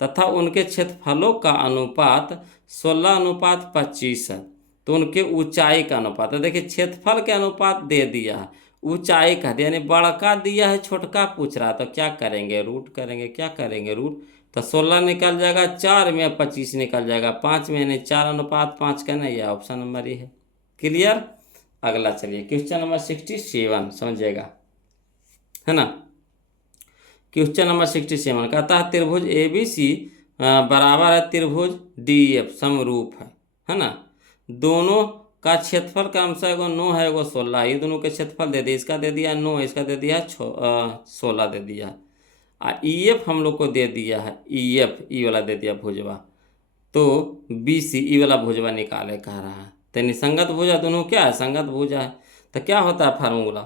तथा उनके क्षेत्रफलों का अनुपात 16:25 है, तो उनके ऊंचाई का अनुपात है। देखिए क्षेत्रफल के अनुपात दे दिया है, ऊंचाई का दिया, यानी बड़का दिया है छोटका पूछ रहा, तो क्या करेंगे रूट करेंगे, क्या करेंगे रूट। तो 16 निकल जाएगा 4 में, 25 निकल जाएगा 5 में, यानी 4:5 का नहीं है, ऑप्शन नंबर ये है। क्लियर। अगला चलिए क्वेश्चन नंबर 67 समझिएगा, है ना। क्वेश्चन नंबर 67 कहता है त्रिभुज ए बी सी बराबर है त्रिभुज डी एफ समरूप है ना। दोनों का क्षेत्रफल का अंश एगो 9 है, एगो 16, ये दोनों के क्षेत्रफल दे दिया, इसका दे दिया 9, इसका दे दिया 16 दे दिया। ई एफ हम लोग को दे दिया है, ई एफ ई वाला दे दिया भुजवा, तो बी सी ई वाला भुजवा निकाले कह रहा है। तो निसंगत भुजा दोनों क्या है संगत भुजा है। तो क्या होता है फार्मूला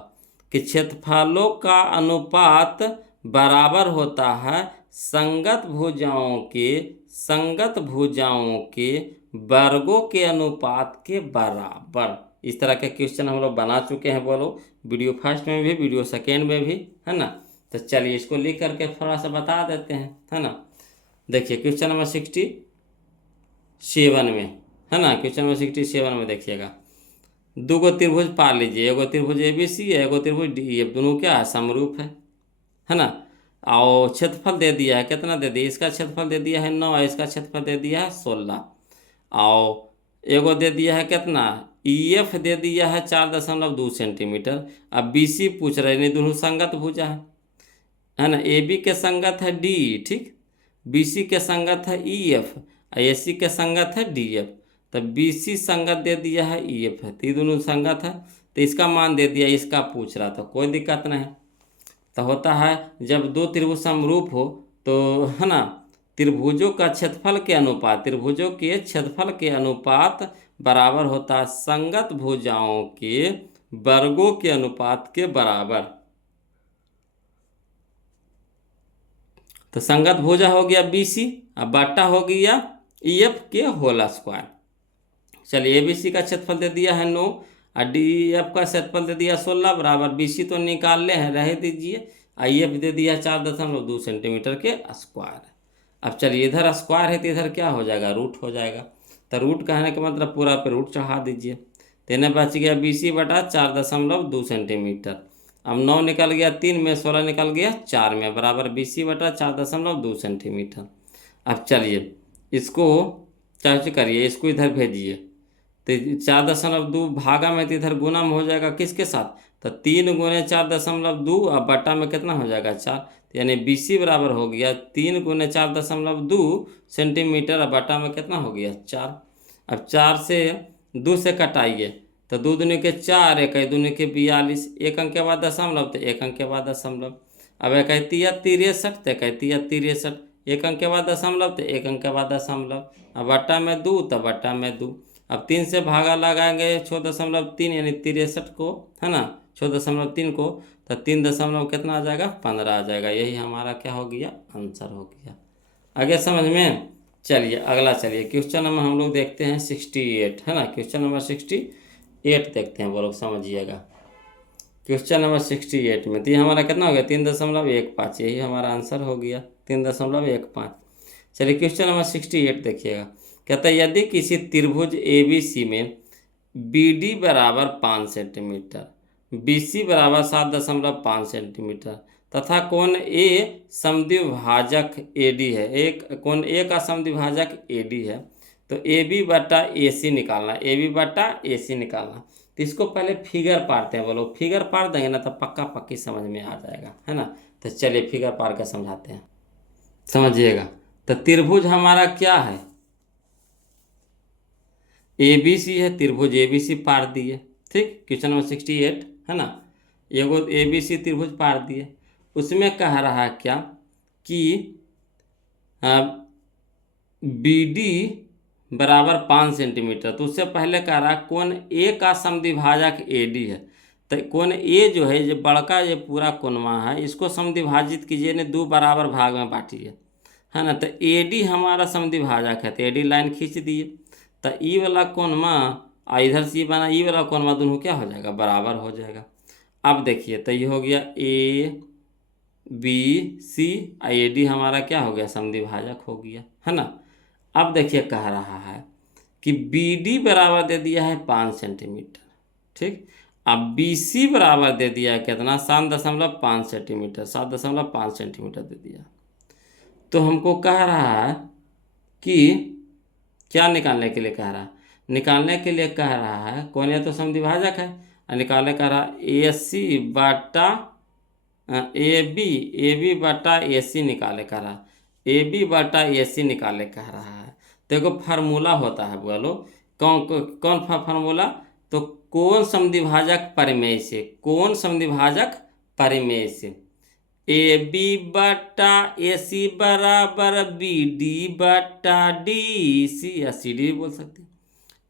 कि क्षेत्रफलों का अनुपात बराबर होता है संगत भुजाओं के वर्गों के अनुपात के बराबर। इस तरह के क्वेश्चन हम लोग बना चुके हैं बोलो, वीडियो फर्स्ट में भी वीडियो सेकेंड में भी, है ना। तो चलिए इसको लिख करके थोड़ा सा बता देते हैं, है ना। देखिए क्वेश्चन नंबर 67 में, है ना, क्वेश्चन नंबर 67 में देखिएगा 2 गो त्रिभुज पा लीजिए, एगो त्रिभुज ए बी सी है, एगो त्रिभुज डी एफ, दोनों क्या है समरूप है। है ना। और क्षेत्रफल दे दिया है, कितना दे दिया, इसका क्षेत्रफल दे दिया है 9, इसका क्षेत्रफल दे दिया है 16। और एगो दे दिया है कितना, EF दे दिया है 4.2 सेंटीमीटर। अब BC पूछ रहे हैं, दोनों संगत भुजा है ना। AB के संगत है D, ठीक। BC के संगत है EF और AC के संगत है DF। तो BC संगत दे दिया है EF है, तो ये दोनों संगत है, तो इसका मान दे दिया, इसका पूछ रहा था, कोई दिक्कत नहीं। तो होता है जब दो त्रिभुज समरूप हो तो, है ना, त्रिभुजों का क्षेत्रफल के अनुपात, त्रिभुजों के क्षेत्रफल के अनुपात बराबर होता है संगत भुजाओं के वर्गों के अनुपात के बराबर। तो संगत भुजा हो गया BC, अब बाटा हो गया EF के होल स्क्वायर। चलिए ABC का क्षेत्रफल दे दिया है 9 और DF का क्षेत्रफल दे दिया 16 बराबर, BC तो निकाल ले हैं, रह दीजिए। IF दे दिया 4.2 सेंटीमीटर के स्क्वायर। अब चलिए इधर स्क्वायर है तो इधर क्या हो जाएगा, रूट हो जाएगा। तो रूट कहने का मतलब पूरा पे रूट चढ़ा दीजिए, तो इन्हें बच गया BC बटा 4.2 सेंटीमीटर। अब 9 निकल गया 3 में, 16 निकल गया 4 में, बराबर BC बटा 4.2 सेंटीमीटर। अब चलिए इसको चार्ज करिए, इसको इधर भेजिए, तो 4.2 भागा में तो इधर गुना में हो जाएगा किसके साथ, तो 3 गुने 4.2 और बटा में कितना हो जाएगा 4, तो यानी BC बराबर हो गया 3 गुने 4.2 सेंटीमीटर और बटा में कितना हो गया 4। अब 4 से 2 से कटाइए, तो 2 दूनी के 4, 1 दूनी के 42, 1 अंक के बाद दशमलव तो 1 अंक के बाद दशमलव। अब 1 तिया 63 तो 1 तिया 63, 1 अंक के बाद दशमलव तो 1 अंक के बाद दशमलव। अब बटा में 2 तो बटा में 2। अब 3 से भागा लगाएंगे 6.3 यानी 63 को, है ना, 6.3 को, तो 3 दशमलव कितना आ जाएगा 15 आ जाएगा। यही हमारा क्या हो गया, आंसर हो गया। आगे समझ में। चलिए अगला, चलिए क्वेश्चन नंबर हम लोग देखते हैं 68, है ना, क्वेश्चन नंबर 68 देखते हैं, वो लोग समझिएगा। क्वेश्चन नंबर 68 में तो ये हमारा कितना हो गया 3.15, यही हमारा आंसर हो गया 3.15। चलिए क्वेश्चन नंबर 68 देखिएगा। कहता है यदि किसी त्रिभुज ABC में BD बराबर 5 सेंटीमीटर, BC बराबर 7.5 सेंटीमीटर तथा कोण A समद्विभाजक AD है, एक कोण A का समद्विभाजक AD है, तो AB बटा AC निकालना, AB बटा AC निकालना। तो इसको पहले फिगर पारते हैं, बोलो फिगर पार देंगे ना तो पक्का पक्की समझ में आ जाएगा, है ना। तो चलिए फिगर पार कर समझाते हैं, समझिएगा। तो त्रिभुज हमारा क्या है, ABC है, त्रिभुज ABC पार दिए, ठीक। क्वेश्चन नंबर 68 है ना, एगो ABC त्रिभुज पार दिए। उसमें कह रहा है क्या कि BD बराबर 5 सेंटीमीटर, तो उससे पहले कह रहा है कोण A का समद्विभाजक AD है। तो कोण A जो है, जो बड़का ये पूरा कोणवा है, इसको समद्विभाजित कीजिए ने 2 बराबर भाग में बांटिए, है ना। तो AD हमारा समद्विभाजक है, तो AD लाइन खींच दिए, तो ई वाला कोणवा और इधर से बना ई वाला कोणवा, दोनों क्या हो जाएगा बराबर हो जाएगा। अब देखिए तो ये हो गया ABC और AD हमारा क्या हो गया समद्विभाजक हो गया, है ना। अब देखिए कह रहा है कि BD बराबर दे दिया है 5 सेंटीमीटर, ठीक। अब BC बराबर दे दिया है कितना 7.5 सेंटीमीटर, 7.5 सेंटीमीटर दे दिया। तो हमको कह रहा है कि क्या निकालने के लिए कह रहा है, निकालने के लिए कह रहा है कौन, या तो समद्विभाजक है, और निकालने कह रहा है AC बटा AB बटा AC निकाले कह रहा है, AB बटा AC निकाले कह रहा है। देखो फार्मूला होता है, बोलो कौन कौन फार्मूला, तो कौन समद्विभाजक परिमेय से, कौन समद्विभाजक परिमेय से AB बटा AC बराबर BD बटा DC, या CD भी बोल सकते हैं।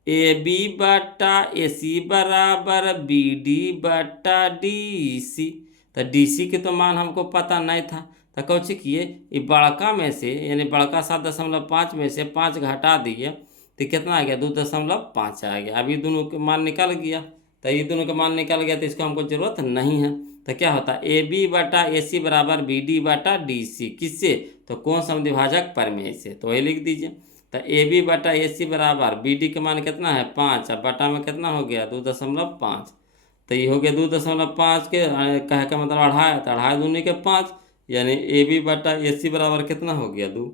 AB बटा AC बराबर BD बटा DC, तो DC के तो मान हमको पता नहीं था, तो कौची किए ये बड़का में से, यानी बड़का 7.5 में से 5 घटा दिए, तो कितना आ गया 2.5 आ गया। अभी दोनों के मान निकल गया, तो ये दोनों का मान निकल गया, तो इसको हमको जरूरत नहीं है। तो क्या होता है AB बटा AC बराबर BD बटा DC, किससे, तो कौन समद्विभाजक परिमेय से, तो वही लिख दीजिए। तो AB बटा AC बराबर BD का मान कितना है 5, अब बटा में कितना हो गया 2.5, तो ये हो गया 2.5 के कहे का मतलब 2.5, तो 2.5 दूनी के 5, यानी ए बी बटा ए सी बराबर कितना हो गया 2।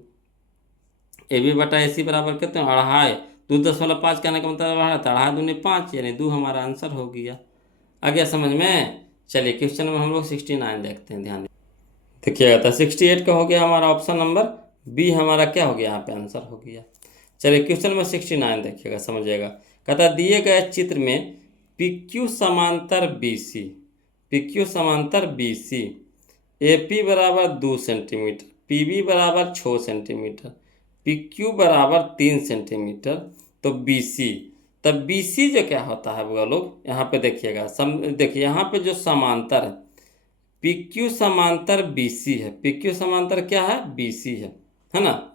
ए बी बटा ए सी बराबर कितना, 2.5। 2.5 कहने का मतलब 2.5, तो 2.5 दूनी 5, यानी 2 हमारा आंसर हो गया। आ गया समझ में। चलिए क्वेश्चन में हम लोग 69 देखते हैं, ध्यान देखिएगा। तो 68 का हो गया हमारा ऑप्शन नंबर बी, हमारा क्या हो गया यहाँ पे आंसर हो गया। चलिए क्वेश्चन में 69 देखिएगा, समझिएगा। कहता दिए गए चित्र में PQ समांतर BC, PQ समांतर BC, AP बराबर 2 सेंटीमीटर, PB बराबर 6 सेंटीमीटर, PQ बराबर 3 सेंटीमीटर, तो BC, तब BC जो क्या होता है वो लोग यहाँ पे देखिएगा। देखिए यहाँ पे जो समांतर है PQ समांतर BC है, PQ समांतर क्या है, BC है ना।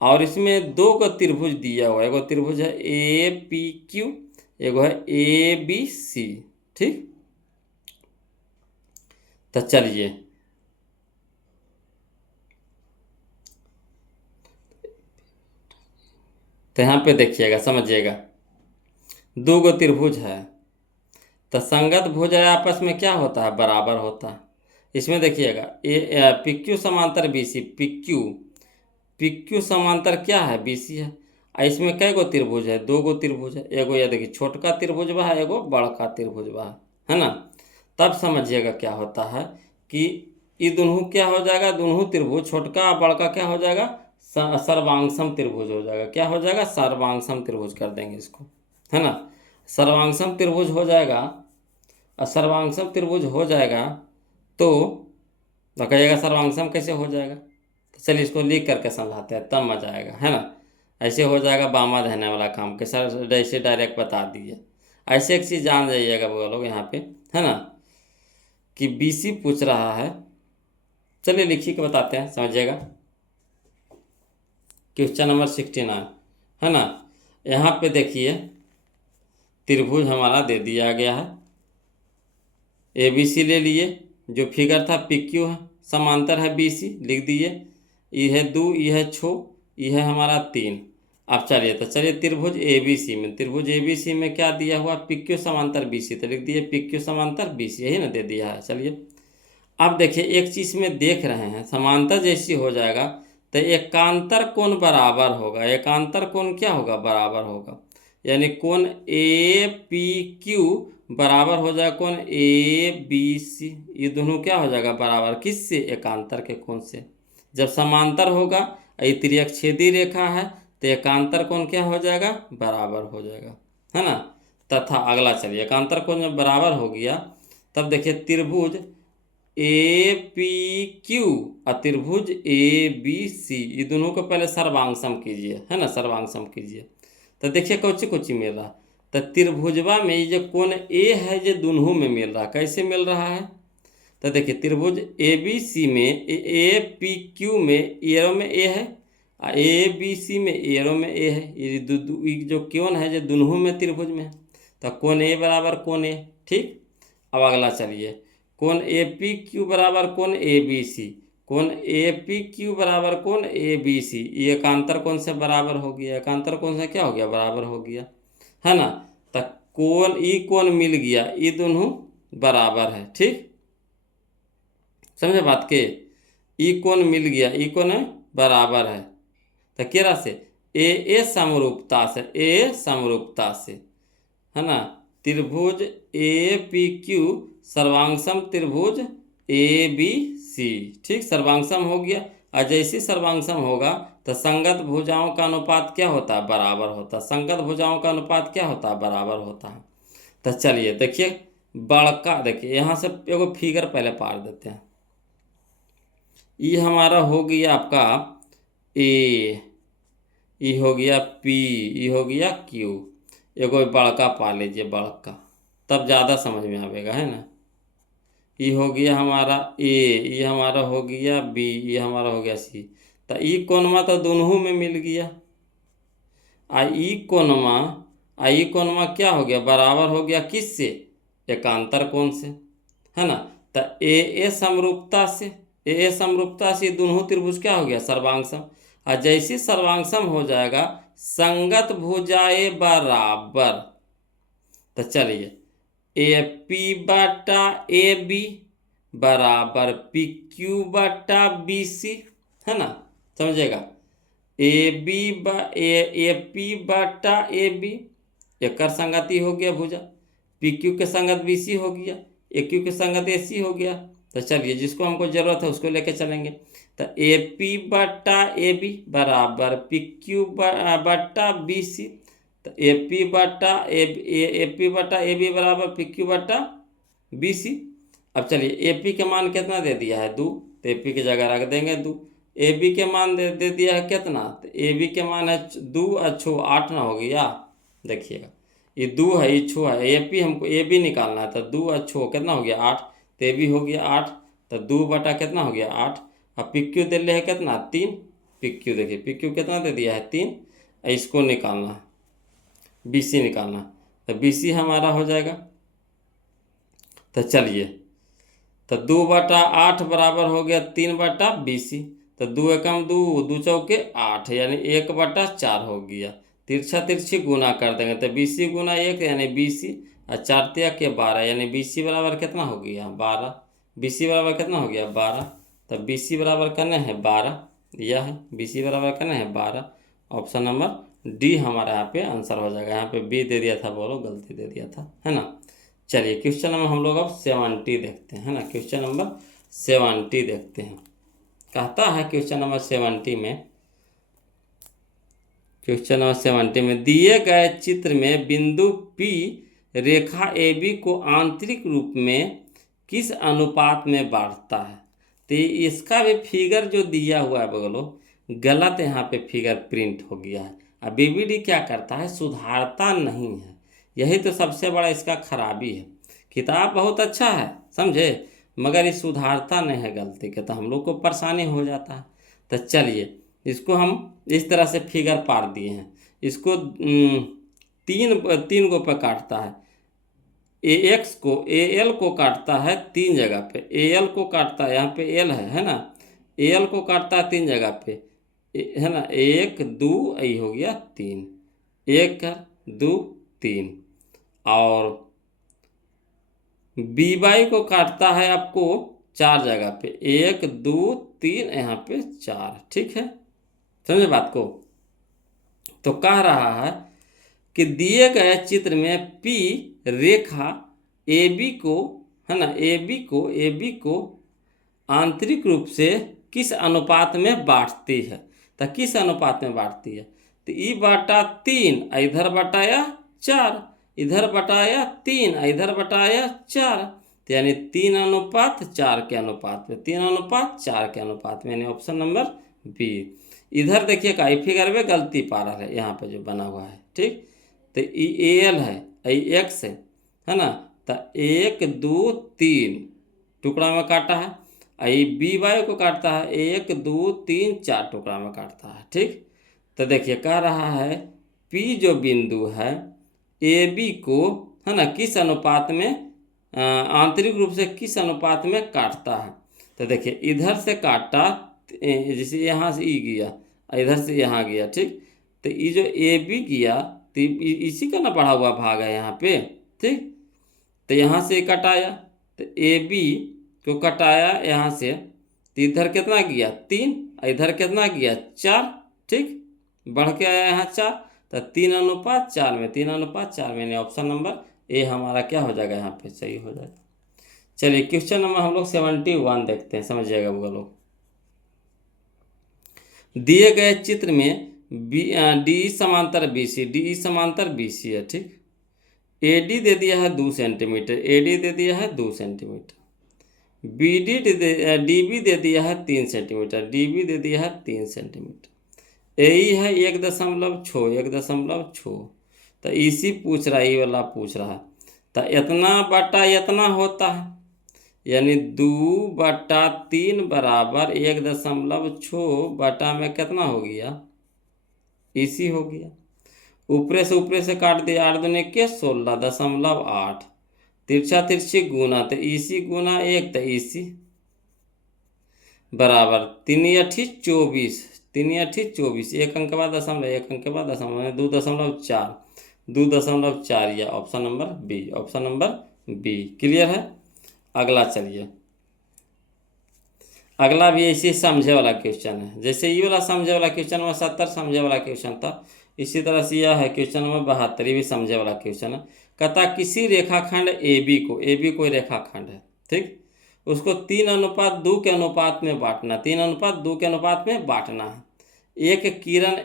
और इसमें 2 को त्रिभुज दिया हुआ है, एगो त्रिभुज है APQ, एगो है ABC, ठीक। तो चलिए तो यहाँ पे देखिएगा, समझिएगा। 2 गो त्रिभुज है, तो संगत भुजा आपस में क्या होता है, बराबर होता है। इसमें देखिएगा PQ समांतर BC, PQ समांतर क्या है, BC है। आ इसमें कै गो त्रिभुज है, 2 गो त्रिभुज है। एगो ये देखिए छोटका त्रिभुज बा है, एगो बड़का त्रिभुज बा है ना। तब समझिएगा क्या होता है कि ये दोनों क्या हो जाएगा, दोनों त्रिभुज छोटका और बड़का क्या हो जाएगा, सर्वांगसम त्रिभुज हो जाएगा। क्या हो जाएगा, सर्वांगसम त्रिभुज कर देंगे इसको, है ना। सर्वांगसम त्रिभुज हो जाएगा, और सर्वांगसम त्रिभुज हो जाएगा तो कहिएगा सर्वांगसम कैसे हो जाएगा। तो चलिए इसको लिख करके समझाते हैं, तब मजा आएगा, है ना। ऐसे हो जाएगा बामा रहने वाला काम के सर, ऐसे डायरेक्ट बता दिए। ऐसे एक चीज़ जान जाइएगा वो लोग यहाँ पे, है ना, कि BC पूछ रहा है। चलिए लिखिए के बताते हैं, समझिएगा। क्वेश्चन नंबर 69 है ना। यहाँ पे देखिए त्रिभुज हमारा दे दिया गया है, ABC ले लिए, जो फिगर था PQ है, समांतर है BC, लिख दिए। ये है 2, ये है 6, ये है हमारा 3। अब चलिए तो चलिए त्रिभुज ABC में, त्रिभुज ABC में क्या दिया हुआ, PQ समांतर BC, तो लिख दिए PQ समांतर BC, यही ना दे दिया है। चलिए अब देखिए एक चीज़ में देख रहे हैं, समांतर जैसी हो जाएगा तो एकांतर कोण बराबर होगा। एकांतर कोण क्या होगा, बराबर होगा। यानी कोण APQ बराबर हो जाएगा कोण ABC, ये दोनों क्या हो जाएगा, बराबर किससे, एकांतर के कोण से। जब समांतर होगा, ये त्रिअक्षेदी रेखा है, तो एकांतर कोण क्या हो जाएगा, बराबर हो जाएगा, है ना। तथा अगला चलिए, एकांतर कोण जब बराबर हो गया तब देखिए त्रिभुज APQ और त्रिभुज ABC, ये दोनों को पहले सर्वांगसम कीजिए, है ना, सर्वांगसम कीजिए। तो देखिए कुछ कुछ मिल रहा, तो त्रिभुजवा में ये जो कोण A है ये दोनों में मिल रहा, कैसे मिल रहा है। तो देखिए त्रिभुज ABC में APQ में एरो में A है, और ABC में एरो में A है। ये जो कोण है ये दोनों में त्रिभुज में है, तो कोण A बराबर कोण A, ठीक। अब अगला चलिए, कोण APQ बराबर कोण ABC, कोण APQ बराबर कोण ABC, ये एकांतर कोण से बराबर हो गया। एकांतर कोण से क्या हो गया, बराबर हो गया, है ना। तो कोण ई कोण मिल गया, ये दोनों बराबर है, ठीक, समझे बात के। ई कोण मिल गया, ई कोण बराबर है, तो केरा से ए समरूपता से, ए समरूपता से, है ना। त्रिभुज APQ सर्वांगसम त्रिभुज ABC, ठीक, सर्वांगसम हो गया। और जैसे सर्वांगसम होगा तो संगत भुजाओं का अनुपात क्या होता है, बराबर होता है। संगत भुजाओं का अनुपात क्या होता है, बराबर होता है। तो चलिए देखिए बड़का, देखिए यहाँ से एगो फिगर पहले पार देते हैं। ये हमारा हो गया आपका A, ये हो गया P, ये हो गया Q, एगो बड़का पा लीजिए, बड़का, तब ज़्यादा समझ में आवेगा, है ना। ये हो गया हमारा A, ये हमारा हो गया B, ये हमारा हो गया C। तो ई कोणमा तो दोनों में मिल गया। ई कोणमा क्या हो गया, बराबर हो गया किससे, एकांतर कोण से, है ना। तो ए समरूपता से, ए समरूपता से दोनों त्रिभुज क्या हो गया, सर्वांगसम। और जैसे सर्वांगसम हो जाएगा संगत भुजाएं बराबर, तो चलिए AP बटा AB बराबर पी क्यू बटा बी सी, है ना, समझेगा। ए पी बटा ए बी, एक संगति हो गया भुजा, पी क्यू के संगत बी सी हो गया, ए क्यू के संगत ए सी हो गया। तो चलिए जिसको हमको जरूरत है उसको लेके चलेंगे। तो ए पी बटा ए बी बराबर पी क्यू बटा बी सी। तो ए पी बटा ए बी बराबर पी क्यू बटा बी सी। अब चलिए ए पी के मान कितना दे दिया है 2, तो ए पी की जगह रख देंगे 2। ए बी के मान दे दिया है कितना, तो ए बी के मान है 2 अच्छो 8 ना हो गया। देखिएगा ये 2 है, ये छो है, ए पी हमको ए बी निकालना है। तो 2 अच्छो कितना हो गया 8, तो ए बी हो गया 8। तो 2 बटा कितना हो गया 8। अब पी क्यू दे है कितना 3, पी क्यू देखिए पी क्यू कितना दे दिया है 3। इसको निकालना है, बी सी निकालना, तो बी सी हमारा हो जाएगा। तो चलिए, तो 2 बटा 8 बराबर हो गया 3 बटा बी सी। तो 2 एकम 2, 2 चौके 8, यानी 1 बटा 4 हो गया। तिरछा तिरछी गुना कर देंगे तो बी सी गुना 1 यानी बी सी, और 4 तिया के 12 यानी बी सी बराबर कितना हो गया 12। बी सी बराबर कितना हो गया 12। तो बी सी बराबर करना है 12, यह है बी सी बराबर करना है 12। ऑप्शन नंबर डी हमारा यहाँ पे आंसर हो जाएगा। यहाँ पे बी दे दिया था, बोलो गलती दे दिया था, है ना। चलिए क्वेश्चन नंबर हम लोग अब 70 देखते हैं, है ना। क्वेश्चन नंबर 70 देखते हैं। कहता है क्वेश्चन नंबर 70 में, क्वेश्चन नंबर 70 में दिए गए चित्र में बिंदु P रेखा AB को आंतरिक रूप में किस अनुपात में बांटता है। तो इसका भी फिगर जो दिया हुआ है बगलो, गलत यहाँ पे फिगर प्रिंट हो गया है। अब बीबीडी क्या करता है, सुधारता नहीं है। यही तो सबसे बड़ा इसका खराबी है। किताब बहुत अच्छा है समझे, मगर ये सुधारता नहीं है गलती के, तो हम लोग को परेशानी हो जाता है। तो चलिए इसको हम इस तरह से फिगर पार दिए हैं। इसको तीन गो पे काटता है। ए एक्स को ए एल को काटता है 3 जगह पे, ए एल को काटता है, यहाँ पे एल है ना, ए एल को काटता है 3 जगह पे, है ना, 1 2 यही हो गया 3, 1 2 3। और बी वाई को काटता है आपको 4 जगह पे, 1 2 3 यहाँ पे 4, ठीक है, समझे बात को। तो कह रहा है कि दिए गए चित्र में पी रेखा ए बी को, है ना, ए बी को आंतरिक रूप से किस अनुपात में बांटती है। तो किस अनुपात में बांटती है, तो ई बटा 3 इधर बटाया 4, इधर बटाया 3 इधर बटाया 4, तो यानी 3:4 के अनुपात में, 3:4 के अनुपात में, यानी ऑप्शन नंबर बी। इधर देखिए का फिगर में गलती पा रहा है, यहाँ पे जो बना हुआ है, ठीक। तो ए एल है, एक्स है ना, तो 1 2 3 टुकड़ा में काटा है। आई बी वाई को काटता है 1 2 3 4 टुकड़ा में काटता है, ठीक। तो देखिए कह रहा है पी जो बिंदु है ए बी को, है ना, किस अनुपात में आंतरिक रूप से किस अनुपात में काटता है। तो देखिए इधर से काटा, जैसे यहाँ से ई गया, इधर से यहाँ गया, ठीक। तो ये जो ए बी गया तो इसी का ना बढ़ा हुआ भाग है यहाँ पे, ठीक। तो यहाँ से कटाया, तो ए बी को कटाया यहाँ से, तो इधर कितना गया 3, इधर कितना गया 4, ठीक, बढ़ के आया यहाँ 4। तो 3:4 में, 3:4 में, ऑप्शन नंबर ए हमारा क्या हो जाएगा यहाँ पे सही हो जाएगा। चलिए क्वेश्चन नंबर हम लोग 71 देखते हैं, समझिएगा वो लोग। दिए गए चित्र में डी समांतर बी सी, डी समांतर बी सी है, ठीक। एडी दे दिया है 2 सेंटीमीटर, एडी दे दिया है 2 सेंटीमीटर, डीबी दे दिया है 3 सेंटीमीटर, डीबी दे दिया है 3 सेंटीमीटर, ए है 1.6, तो इसी पूछ रहा, ये वाला पूछ रहा है। तो इतना बटा इतना होता है, यानी 2/3 बराबर 1.6 बटा में कितना हो गया, इसी हो गया। ऊपरे से काट दिया, 8 दूनी के 16.8, तिरछा तिरछी गुना, तो इसी गुना 1, तो इसी बराबर 3 × 24, 3 × 24, 1 अंक के बाद दशमलव, 1 अंक के बाद दशमलव, 2.4, 2.4, या option number B, option number B clear है। अगला चलिए अगला भी ऐसे समझे वाला क्वेश्चन है, जैसे ये वाला समझे वाला क्वेश्चन में 70 समझे वाला क्वेश्चन था, इसी तरह से यह है क्वेश्चन में 72 भी समझे वाला क्वेश्चन है। कहता किसी रेखाखंड ए बी कोई रेखाखंड है, ठीक, उसको 3:2 के अनुपात में बांटना, 3:2 के अनुपात में बांटना है। एक किरण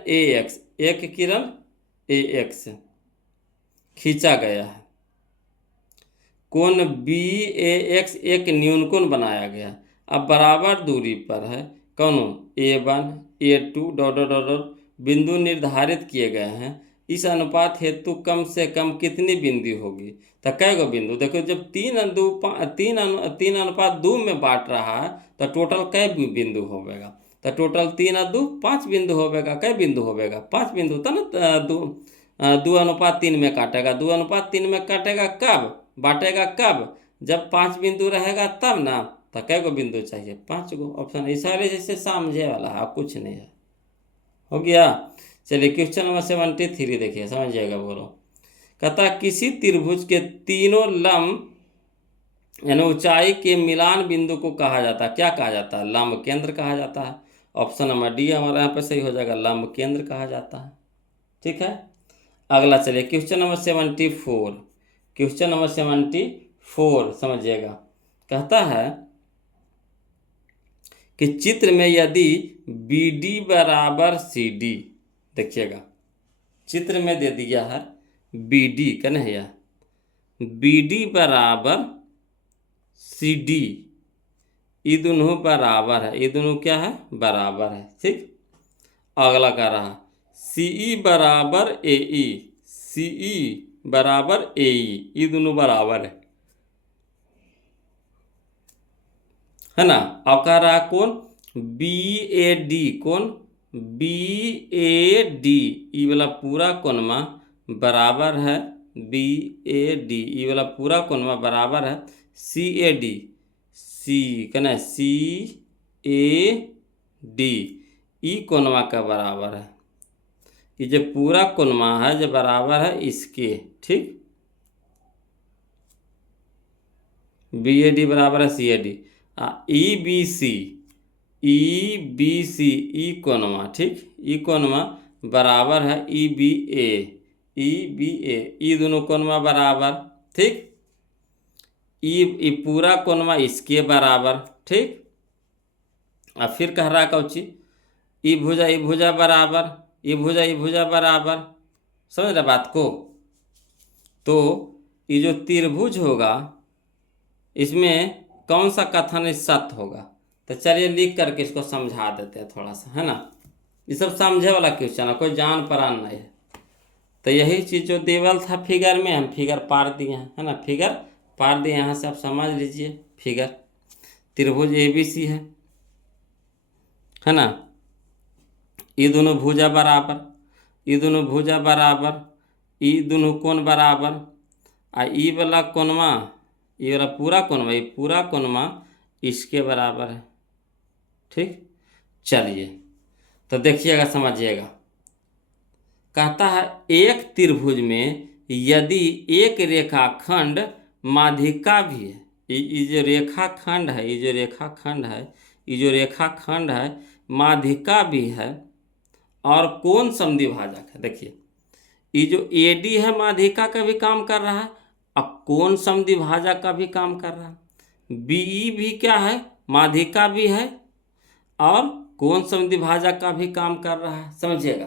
ए एक्स खींचा गया है, कोण बी ए एक्स एक न्यून कोण बनाया गया, अब बराबर दूरी पर है कौनो A1 A2 dot dot dot dot बिंदु निर्धारित किए गए हैं, इस अनुपात हेतु कम से कम कितनी बिंदु होगी। तो कै गो बिंदु, देखो जब 3:2 में बांट रहा है तो टोटल कै बिंदु होगा, तो टोटल 3:2 5 बिंदु होगा, कै बिंदु होगा 5 बिंदु, तो ना 2:3 में काटेगा, 2:3 में काटेगा कब, बांटेगा कब, जब 5 बिंदु रहेगा तब ना, तो कै गो बिंदु चाहिए 5 गो। ऑप्शन इशारे जैसे समझे वाला है, कुछ नहीं है, हो गया। चलिए क्वेश्चन नंबर 73 देखिए, समझिएगा, बोलो। कहता किसी त्रिभुज के तीनों लंब यानी ऊंचाई के मिलान बिंदु को कहा जाता है, क्या कहा जाता है, लंब केंद्र कहा जाता है। ऑप्शन नंबर डी हमारा यहाँ पे सही हो जाएगा, लंब केंद्र कहा जाता है, ठीक है। अगला चलिए क्वेश्चन नंबर 74, क्वेश्चन नंबर 74 समझिएगा। कहता है कि चित्र में यदि BD बराबर CD, देखिएगा चित्र में दे दिया है BD कन्हैया, BD बराबर CD, ये दोनों बराबर है, ये दोनों क्या है, बराबर है, ठीक। अगला कह रहा CE बराबर AE, CE बराबर AE, ये दोनों बराबर है ना। अब कह रहा कौन BAD, कौन BAD, ये वाला पूरा कोणमा बराबर है BAD, ये वाला पूरा कोणमा बराबर है CAD, C कहना CAD, ई कोणमा का बराबर है, ये जो पूरा कोणमा है जो बराबर है इसके, ठीक। BAD बराबर है CAD, EBC ई कोणमा, ठीक, ई कोणमा बराबर है EBA, ई दोनों कोणमा बराबर, ठीक। ई पूरा कोणमा इसके बराबर, ठीक। अब फिर कह रहा कौची, ई भुजा बराबर, ई भुजा बराबर, समझ रहे बात को। तो ये जो त्रिभुज होगा इसमें कौन सा कथन सत्य होगा, तो चलिए लिख करके इसको समझा देते हैं थोड़ा सा, है ना। ये सब समझे वाला क्वेश्चन है, कोई जान परान नहीं है। तो यही चीज़ जो देवल था फिगर में, हम फिगर पार दिए हैं, है ना, फिगर पार दिए, यहाँ से आप समझ लीजिए। फिगर त्रिभुज ABC है ना, ये दोनों भुजा बराबर, ये दोनों भुजा बराबर, ये दोनों कोण बराबर, आ ई वाला कोणमा, ये वाला पूरा कोणमा, ये पूरा कोणमा इसके बराबर है, ठीक। चलिए तो देखिएगा, समझिएगा। कहता है एक त्रिभुज में यदि एक रेखाखंड माध्यिका भी है, ये जो रेखाखंड है, ये जो रेखाखंड है, ये जो रेखाखंड है माध्यिका भी है और कोण समद्विभाजक है। देखिए ये जो AD है माध्यिका का भी काम कर रहा है, अब कोण समद्विभाजक का भी काम कर रहा है। BE भी क्या है, माध्यिका भी है और कोण समद्विभाजक का भी काम कर रहा है, समझिएगा।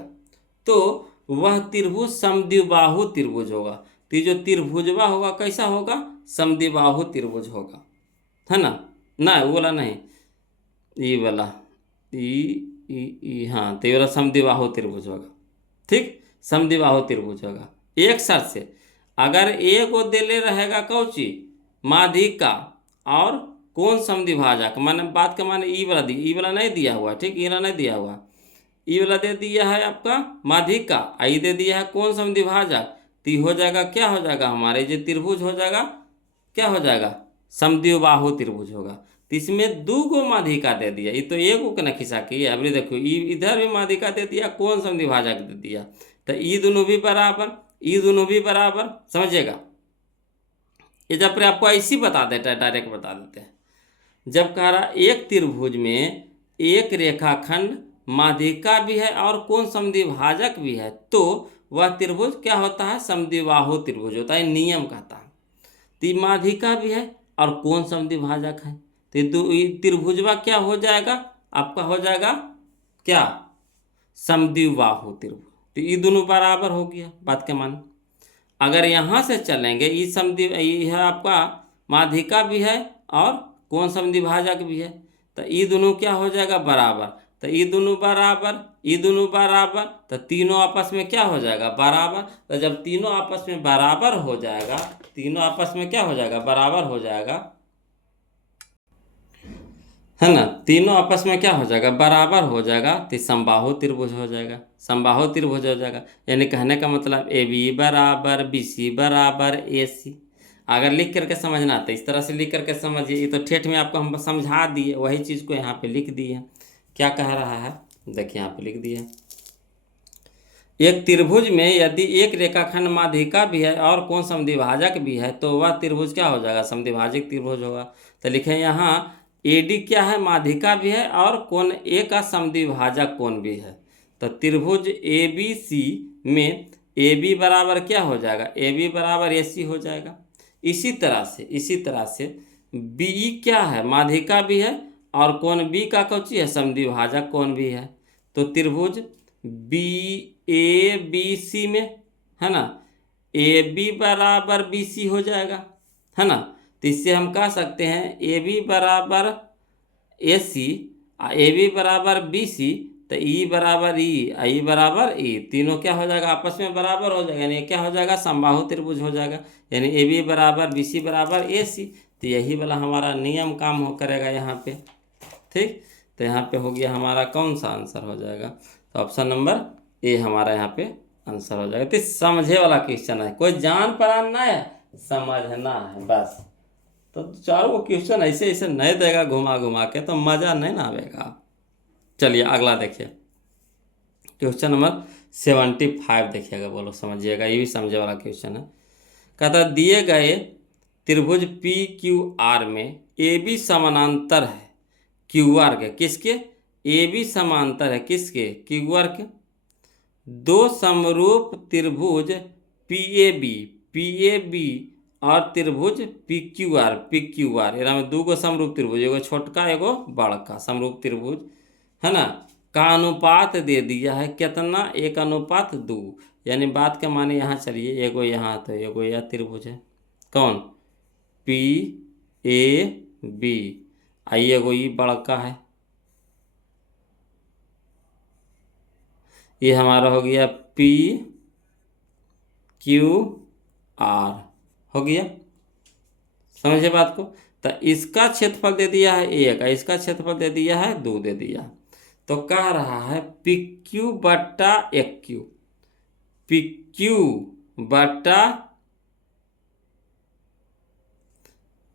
तो वह त्रिभुज समद्विबाहु त्रिभुज होगा। तो जो त्रिभुजवा होगा कैसा होगा, समद्विबाहु त्रिभुज होगा, है ना। ना वो वाला नहीं, ये वाला हाँ, तो ये वाला समद्विबाहु त्रिभुज होगा, ठीक, समद्विबाहु त्रिभुज होगा। एक शर्त से, अगर एक को देले रहेगा कौची, माध्यिका और कोण समद्विभाजक, माने बात का माने ई वाला ई वाला नहीं दिया हुआ, ठीक, ई वाला नहीं दिया हुआ, ई वाला दे दिया है आपका माध्यिका, आई दे दिया है कोण समद्विभाजक, तो हो जाएगा, क्या हो जाएगा, हमारे जो त्रिभुज हो जाएगा, क्या हो जाएगा, समद्विबाहु त्रिभुज होगा। तो इसमें 2 गो माध्यिका दे दिया, ये तो एक को ना खिंचा की, अभी देखो इधर भी माध्यिका दे दिया, कोण समद्विभाजक दे दिया, तो ये दोनों भी बराबर, ये दोनों भी बराबर, समझिएगा। ये जब आपको ऐसी बता देता है, डायरेक्ट बता देते हैं, जब कह रहा एक त्रिभुज में एक रेखाखंड माध्यिका भी है और कोण समद्विभाजक भी है तो वह त्रिभुज क्या होता है, समद्विबाहु त्रिभुज होता है, नियम कहता है। तो माध्यिका भी है और कोण समद्विभाजक है तो ये त्रिभुजवा क्या हो जाएगा, आपका हो जाएगा क्या, समद्विबाहु त्रिभुज। तो ये दोनों बराबर हो गया बात के मान। अगर यहाँ से चलेंगे ये यह आपका माध्यिका भी है और कोण समद्विभाजक भी है तो ये दोनों क्या हो जाएगा, बराबर। तो ये दोनों बराबर, ये दोनों बराबर, तो तीनों आपस में क्या हो जाएगा, बराबर। तो जब तीनों आपस में बराबर हो जाएगा, तीनों आपस में क्या हो जाएगा, बराबर हो जाएगा, है ना, तीनों आपस में क्या हो जाएगा, बराबर हो जाएगा तो समबाहु त्रिभुज हो जाएगा, समबाहु त्रिभुज हो जाएगा। यानी कहने का मतलब ए बी बराबर बी सी बराबर ए सी। अगर लिख करके समझना तो इस तरह से लिख करके समझिए। ये तो ठेठ में आपको हम समझा दिए, वही चीज़ को यहाँ पे लिख दिए। क्या कह रहा है, देखिए यहाँ पे लिख दिए, एक त्रिभुज में यदि एक रेखाखंड माध्यिका भी है और कोण समद्विभाजक भी है तो वह त्रिभुज क्या हो जाएगा, समद्विभाजक त्रिभुज होगा। तो लिखे यहाँ AD क्या है, माध्यिका भी है और कोण ए का समद्विभाजक कोण भी है। तो त्रिभुज ABC में AB बराबर क्या हो जाएगा, AB बराबर AC हो जाएगा। इसी तरह से BE क्या है, माध्यिका भी है और कोण B का कौची है, समद्विभाजक कोण भी है। तो त्रिभुज BABC में, है ना, AB बराबर BC हो जाएगा, है ना। तो इससे हम कह सकते हैं AB बराबर AC, AB बराबर BC, तो E बराबर E बराबर E, तीनों क्या हो जाएगा, आपस में बराबर हो जाएगा। यानी क्या हो जाएगा, समबाहु त्रिभुज हो जाएगा। यानी AB बराबर BC बराबर AC। तो यही वाला हमारा नियम काम हो करेगा यहाँ पे, ठीक। तो यहाँ पे हो गया हमारा कौन सा आंसर हो जाएगा, तो ऑप्शन नंबर ए हमारा यहाँ पे आंसर हो जाएगा। तो समझे वाला क्वेश्चन है, कोई जान पराना है, समझना है बस। तो चारों क्वेश्चन ऐसे ऐसे नहीं देगा घुमा घुमा के तो मज़ा नहीं ना आएगा। चलिए अगला देखिए, क्वेश्चन नंबर 75 देखिएगा, बोलो समझिएगा, ये भी समझे वाला क्वेश्चन है। कहता दिए गए त्रिभुज PQR में AB समानांतर है QR के, किसके, AB समांतर है किसके, QR के। दो समरूप त्रिभुज PAB और त्रिभुज PQR में दो गो समरूप त्रिभुज, एगो छोटका एगो बड़का समरूप त्रिभुज, है ना, का अनुपात दे दिया है कितना, 1:2। यानी बात के माने यहाँ चलिए, एगो यहाँ तो एगो यह त्रिभुज है, कौन, PAB, आई एगो ये बड़का है, ये हमारा हो गया PQR हो गया, समझे बात को। तो इसका क्षेत्रफल दे दिया है 1, इसका क्षेत्रफल दे दिया है 2 दे दिया। तो कह रहा है PQ बट्टा 1Q, PQ बट्टा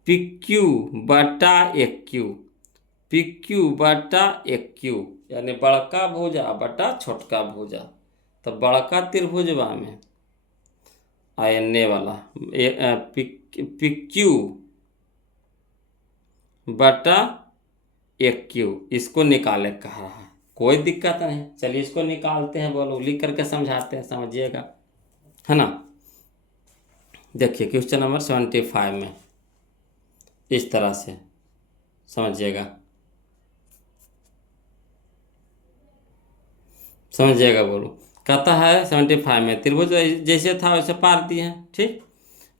PQ बट्टा 1Q, PQ बट्टा 1Q, यानी बड़का भुजा बटा छोटका भुजा। तो बड़का त्रिभुजवा में आयने वाला PQ बटा 1Q, इसको निकाले कह रहा है, कोई दिक्कत नहीं। चलिए इसको निकालते हैं, बोलो लिख करके समझाते हैं, समझिएगा, है ना। देखिए क्वेश्चन नंबर 75 में इस तरह से समझिएगा, समझिएगा, बोलो। कहता है 75 में त्रिभुज जैसे था वैसे पार दिए हैं, ठीक।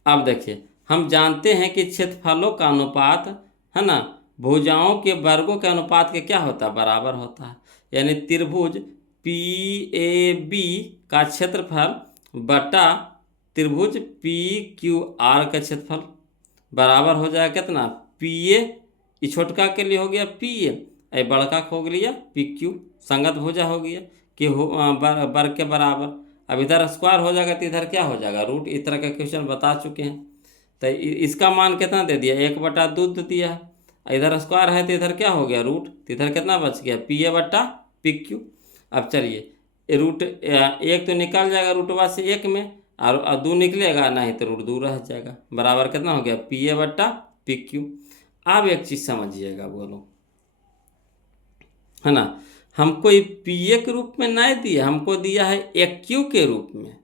अब देखिए हम जानते हैं कि क्षेत्रफलों का अनुपात, है ना, भुजाओं के वर्गों के अनुपात के क्या होता है, बराबर होता है। यानी त्रिभुज PAB का क्षेत्रफल बटा त्रिभुज PQR का क्षेत्रफल बराबर हो जाएगा कितना, PA, ये छोटका के लिए हो गया PA, ये बड़का हो गया PQ, संगत भुजा हो गया कि वर्ग के बराबर। अब इधर स्क्वायर हो जाएगा तो इधर क्या हो जाएगा, रूट। इस तरह का क्वेश्चन बता चुके हैं। तो इसका मान कितना दे दिया, 1/2 दे दिया है, इधर स्क्वायर है तो इधर क्या हो गया, रूट। तो इधर कितना बच गया, PA बट्टा PQ। अब चलिए रूट 1 तो निकल जाएगा रूटवा से 1 में, और 2 निकलेगा नहीं तो रूट 2 रह जाएगा, बराबर कितना हो गया, PA बट्टा PQ। अब एक चीज़ समझिएगा बोलो, है ना, हमको ये पी ए के रूप में नहीं दिया, हमको दिया है एक क्यू के रूप में,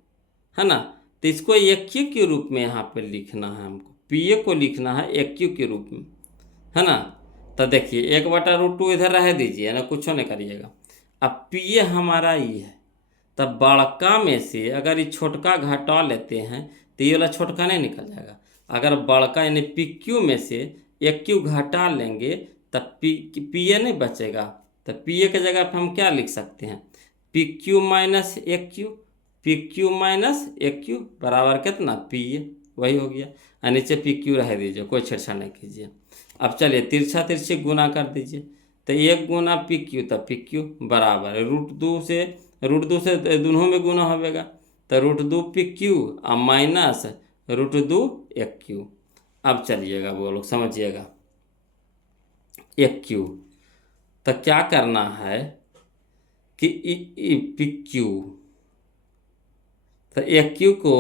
है ना। तो इसको एक क्यू के रूप में यहाँ पे लिखना है, हमको पी ए को लिखना है एक क्यू के रूप में, है ना। तो देखिए 1/√2 इधर रह दीजिए ना, कुछ नहीं करिएगा। अब पी ए हमारा ये है, तब बड़का में से अगर ये छोटका घटा लेते हैं तो ये वाला छोटका नहीं निकल जाएगा। अगर बड़का यानी पी क्यू में से एक क्यू घटा लेंगे तब पी ए नहीं बचेगा। तो पी ए की जगह पर हम क्या लिख सकते हैं, पी क्यू माइनस एक क्यू, पी क्यू माइनस एक क्यू बराबर कितना, पी ए, वही हो गया। और नीचे पी क्यू रह दीजिए, कोई छेड़छाड़ नहीं कीजिए। अब चलिए तिरछा तिरछी गुना कर दीजिए, तो 1 × पी क्यू, तब पी क्यू बराबर √2 से दोनों में गुना होगा, तो √2 पी क्यू और माइनस √2 एक क्यू। अब चलिएगा वो लोग समझिएगा, एक क्यू, तो क्या करना है कि पी क्यू, तो एक क्यू को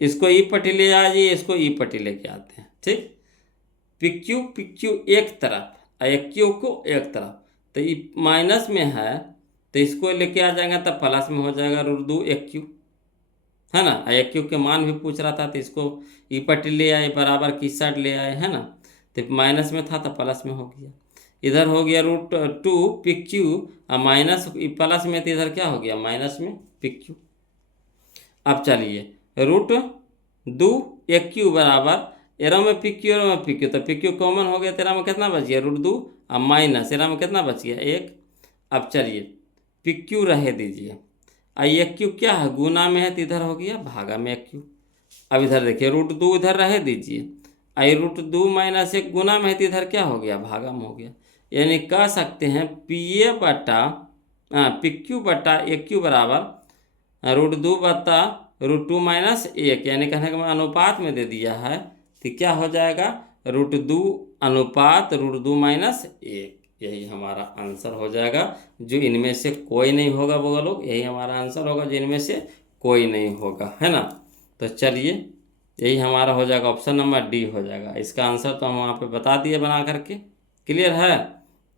इसको ई पट्टी ले आइए, इसको ई पट्टी लेके आते हैं, ठीक। पी क्यू एक तरफ और एक क्यू को एक तरफ, तो ये माइनस में है तो इसको लेके आ जाएगा तब प्लस में हो जाएगा √2 एक क्यू, है ना। एक क्यू के मान भी पूछ रहा था तो इसको ई पट्टी ले आए, बराबर की साइड ले आए, है ना। तो माइनस में था तो प्लस में हो गया, इधर हो गया √2 पी क्यू और माइनस प्लस में, तो इधर क्या हो गया माइनस में पी क्यू। अब चलिए √2 एक क्यू बराबर एरा में पी क्यू, एरा में पी क्यू, तो पी क्यू कॉमन हो गया, तेरा में कितना बच गया √2 और माइनस एरा में कितना बच गया एक। अब चलिए पी क्यू रह दीजिए, आई एक क्यू क्या है गुना में है तो इधर हो गया भागा में एक क्यू। अब इधर देखिए √2 इधर रह दीजिए, आई √2 माइनस एक गुना में है तो इधर क्या हो गया भागा में हो गया। यानी कह सकते हैं पी ए बटा पी क्यू बटा एक क्यू बराबर √2 बटा √2 माइनस एक, यानी कहने का अनुपात में दे दिया है तो क्या हो जाएगा √2 अनुपात √2 माइनस एक। यही हमारा आंसर हो जाएगा, जो इनमें से कोई नहीं होगा वो लोग, यही हमारा आंसर होगा जो इनमें से कोई नहीं होगा, है ना। तो चलिए यही हमारा हो जाएगा, ऑप्शन नंबर डी हो जाएगा इसका आंसर। तो हम वहाँ पे बता दिए बना करके, क्लियर है।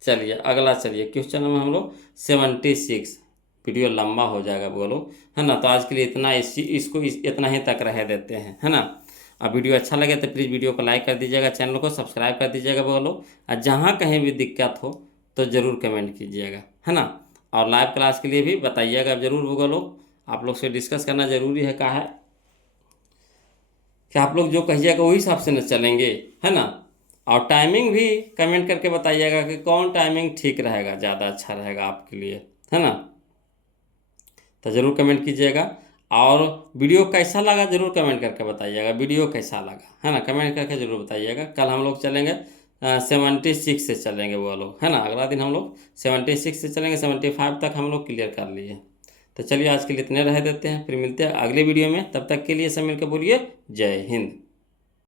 चलिए अगला, चलिए क्वेश्चन में हम लोग 76, वीडियो लंबा हो जाएगा बोलो, है ना। तो आज के लिए इतना, इसको इतना ही तक रह देते हैं, है ना। अब वीडियो अच्छा लगे तो प्लीज़ वीडियो को लाइक कर दीजिएगा, चैनल को सब्सक्राइब कर दीजिएगा बोलो, और जहाँ कहीं भी दिक्कत हो तो ज़रूर कमेंट कीजिएगा, है ना। और लाइव क्लास के लिए भी बताइएगा ज़रूर बोलो, आप लोग से डिस्कस करना ज़रूरी है, कहा है कि आप लोग जो कहिएगा वही हिसाब से न चलेंगे, है ना। और टाइमिंग भी कमेंट करके बताइएगा कि कौन टाइमिंग ठीक रहेगा, ज़्यादा अच्छा रहेगा आपके लिए, है ना। तो ज़रूर कमेंट कीजिएगा, और वीडियो कैसा लगा ज़रूर कमेंट करके बताइएगा, वीडियो कैसा लगा, है ना, कमेंट करके ज़रूर बताइएगा। कल हम लोग चलेंगे 76 से चलेंगे वो लोग, है ना। अगला दिन हम लोग 76 से चलेंगे, 75 तक हम लोग क्लियर कर लिए। तो चलिए आज के लिए इतने रह देते हैं, फिर मिलते हैं अगले वीडियो में, तब तक के लिए सब मिलकर बोलिए जय हिंद।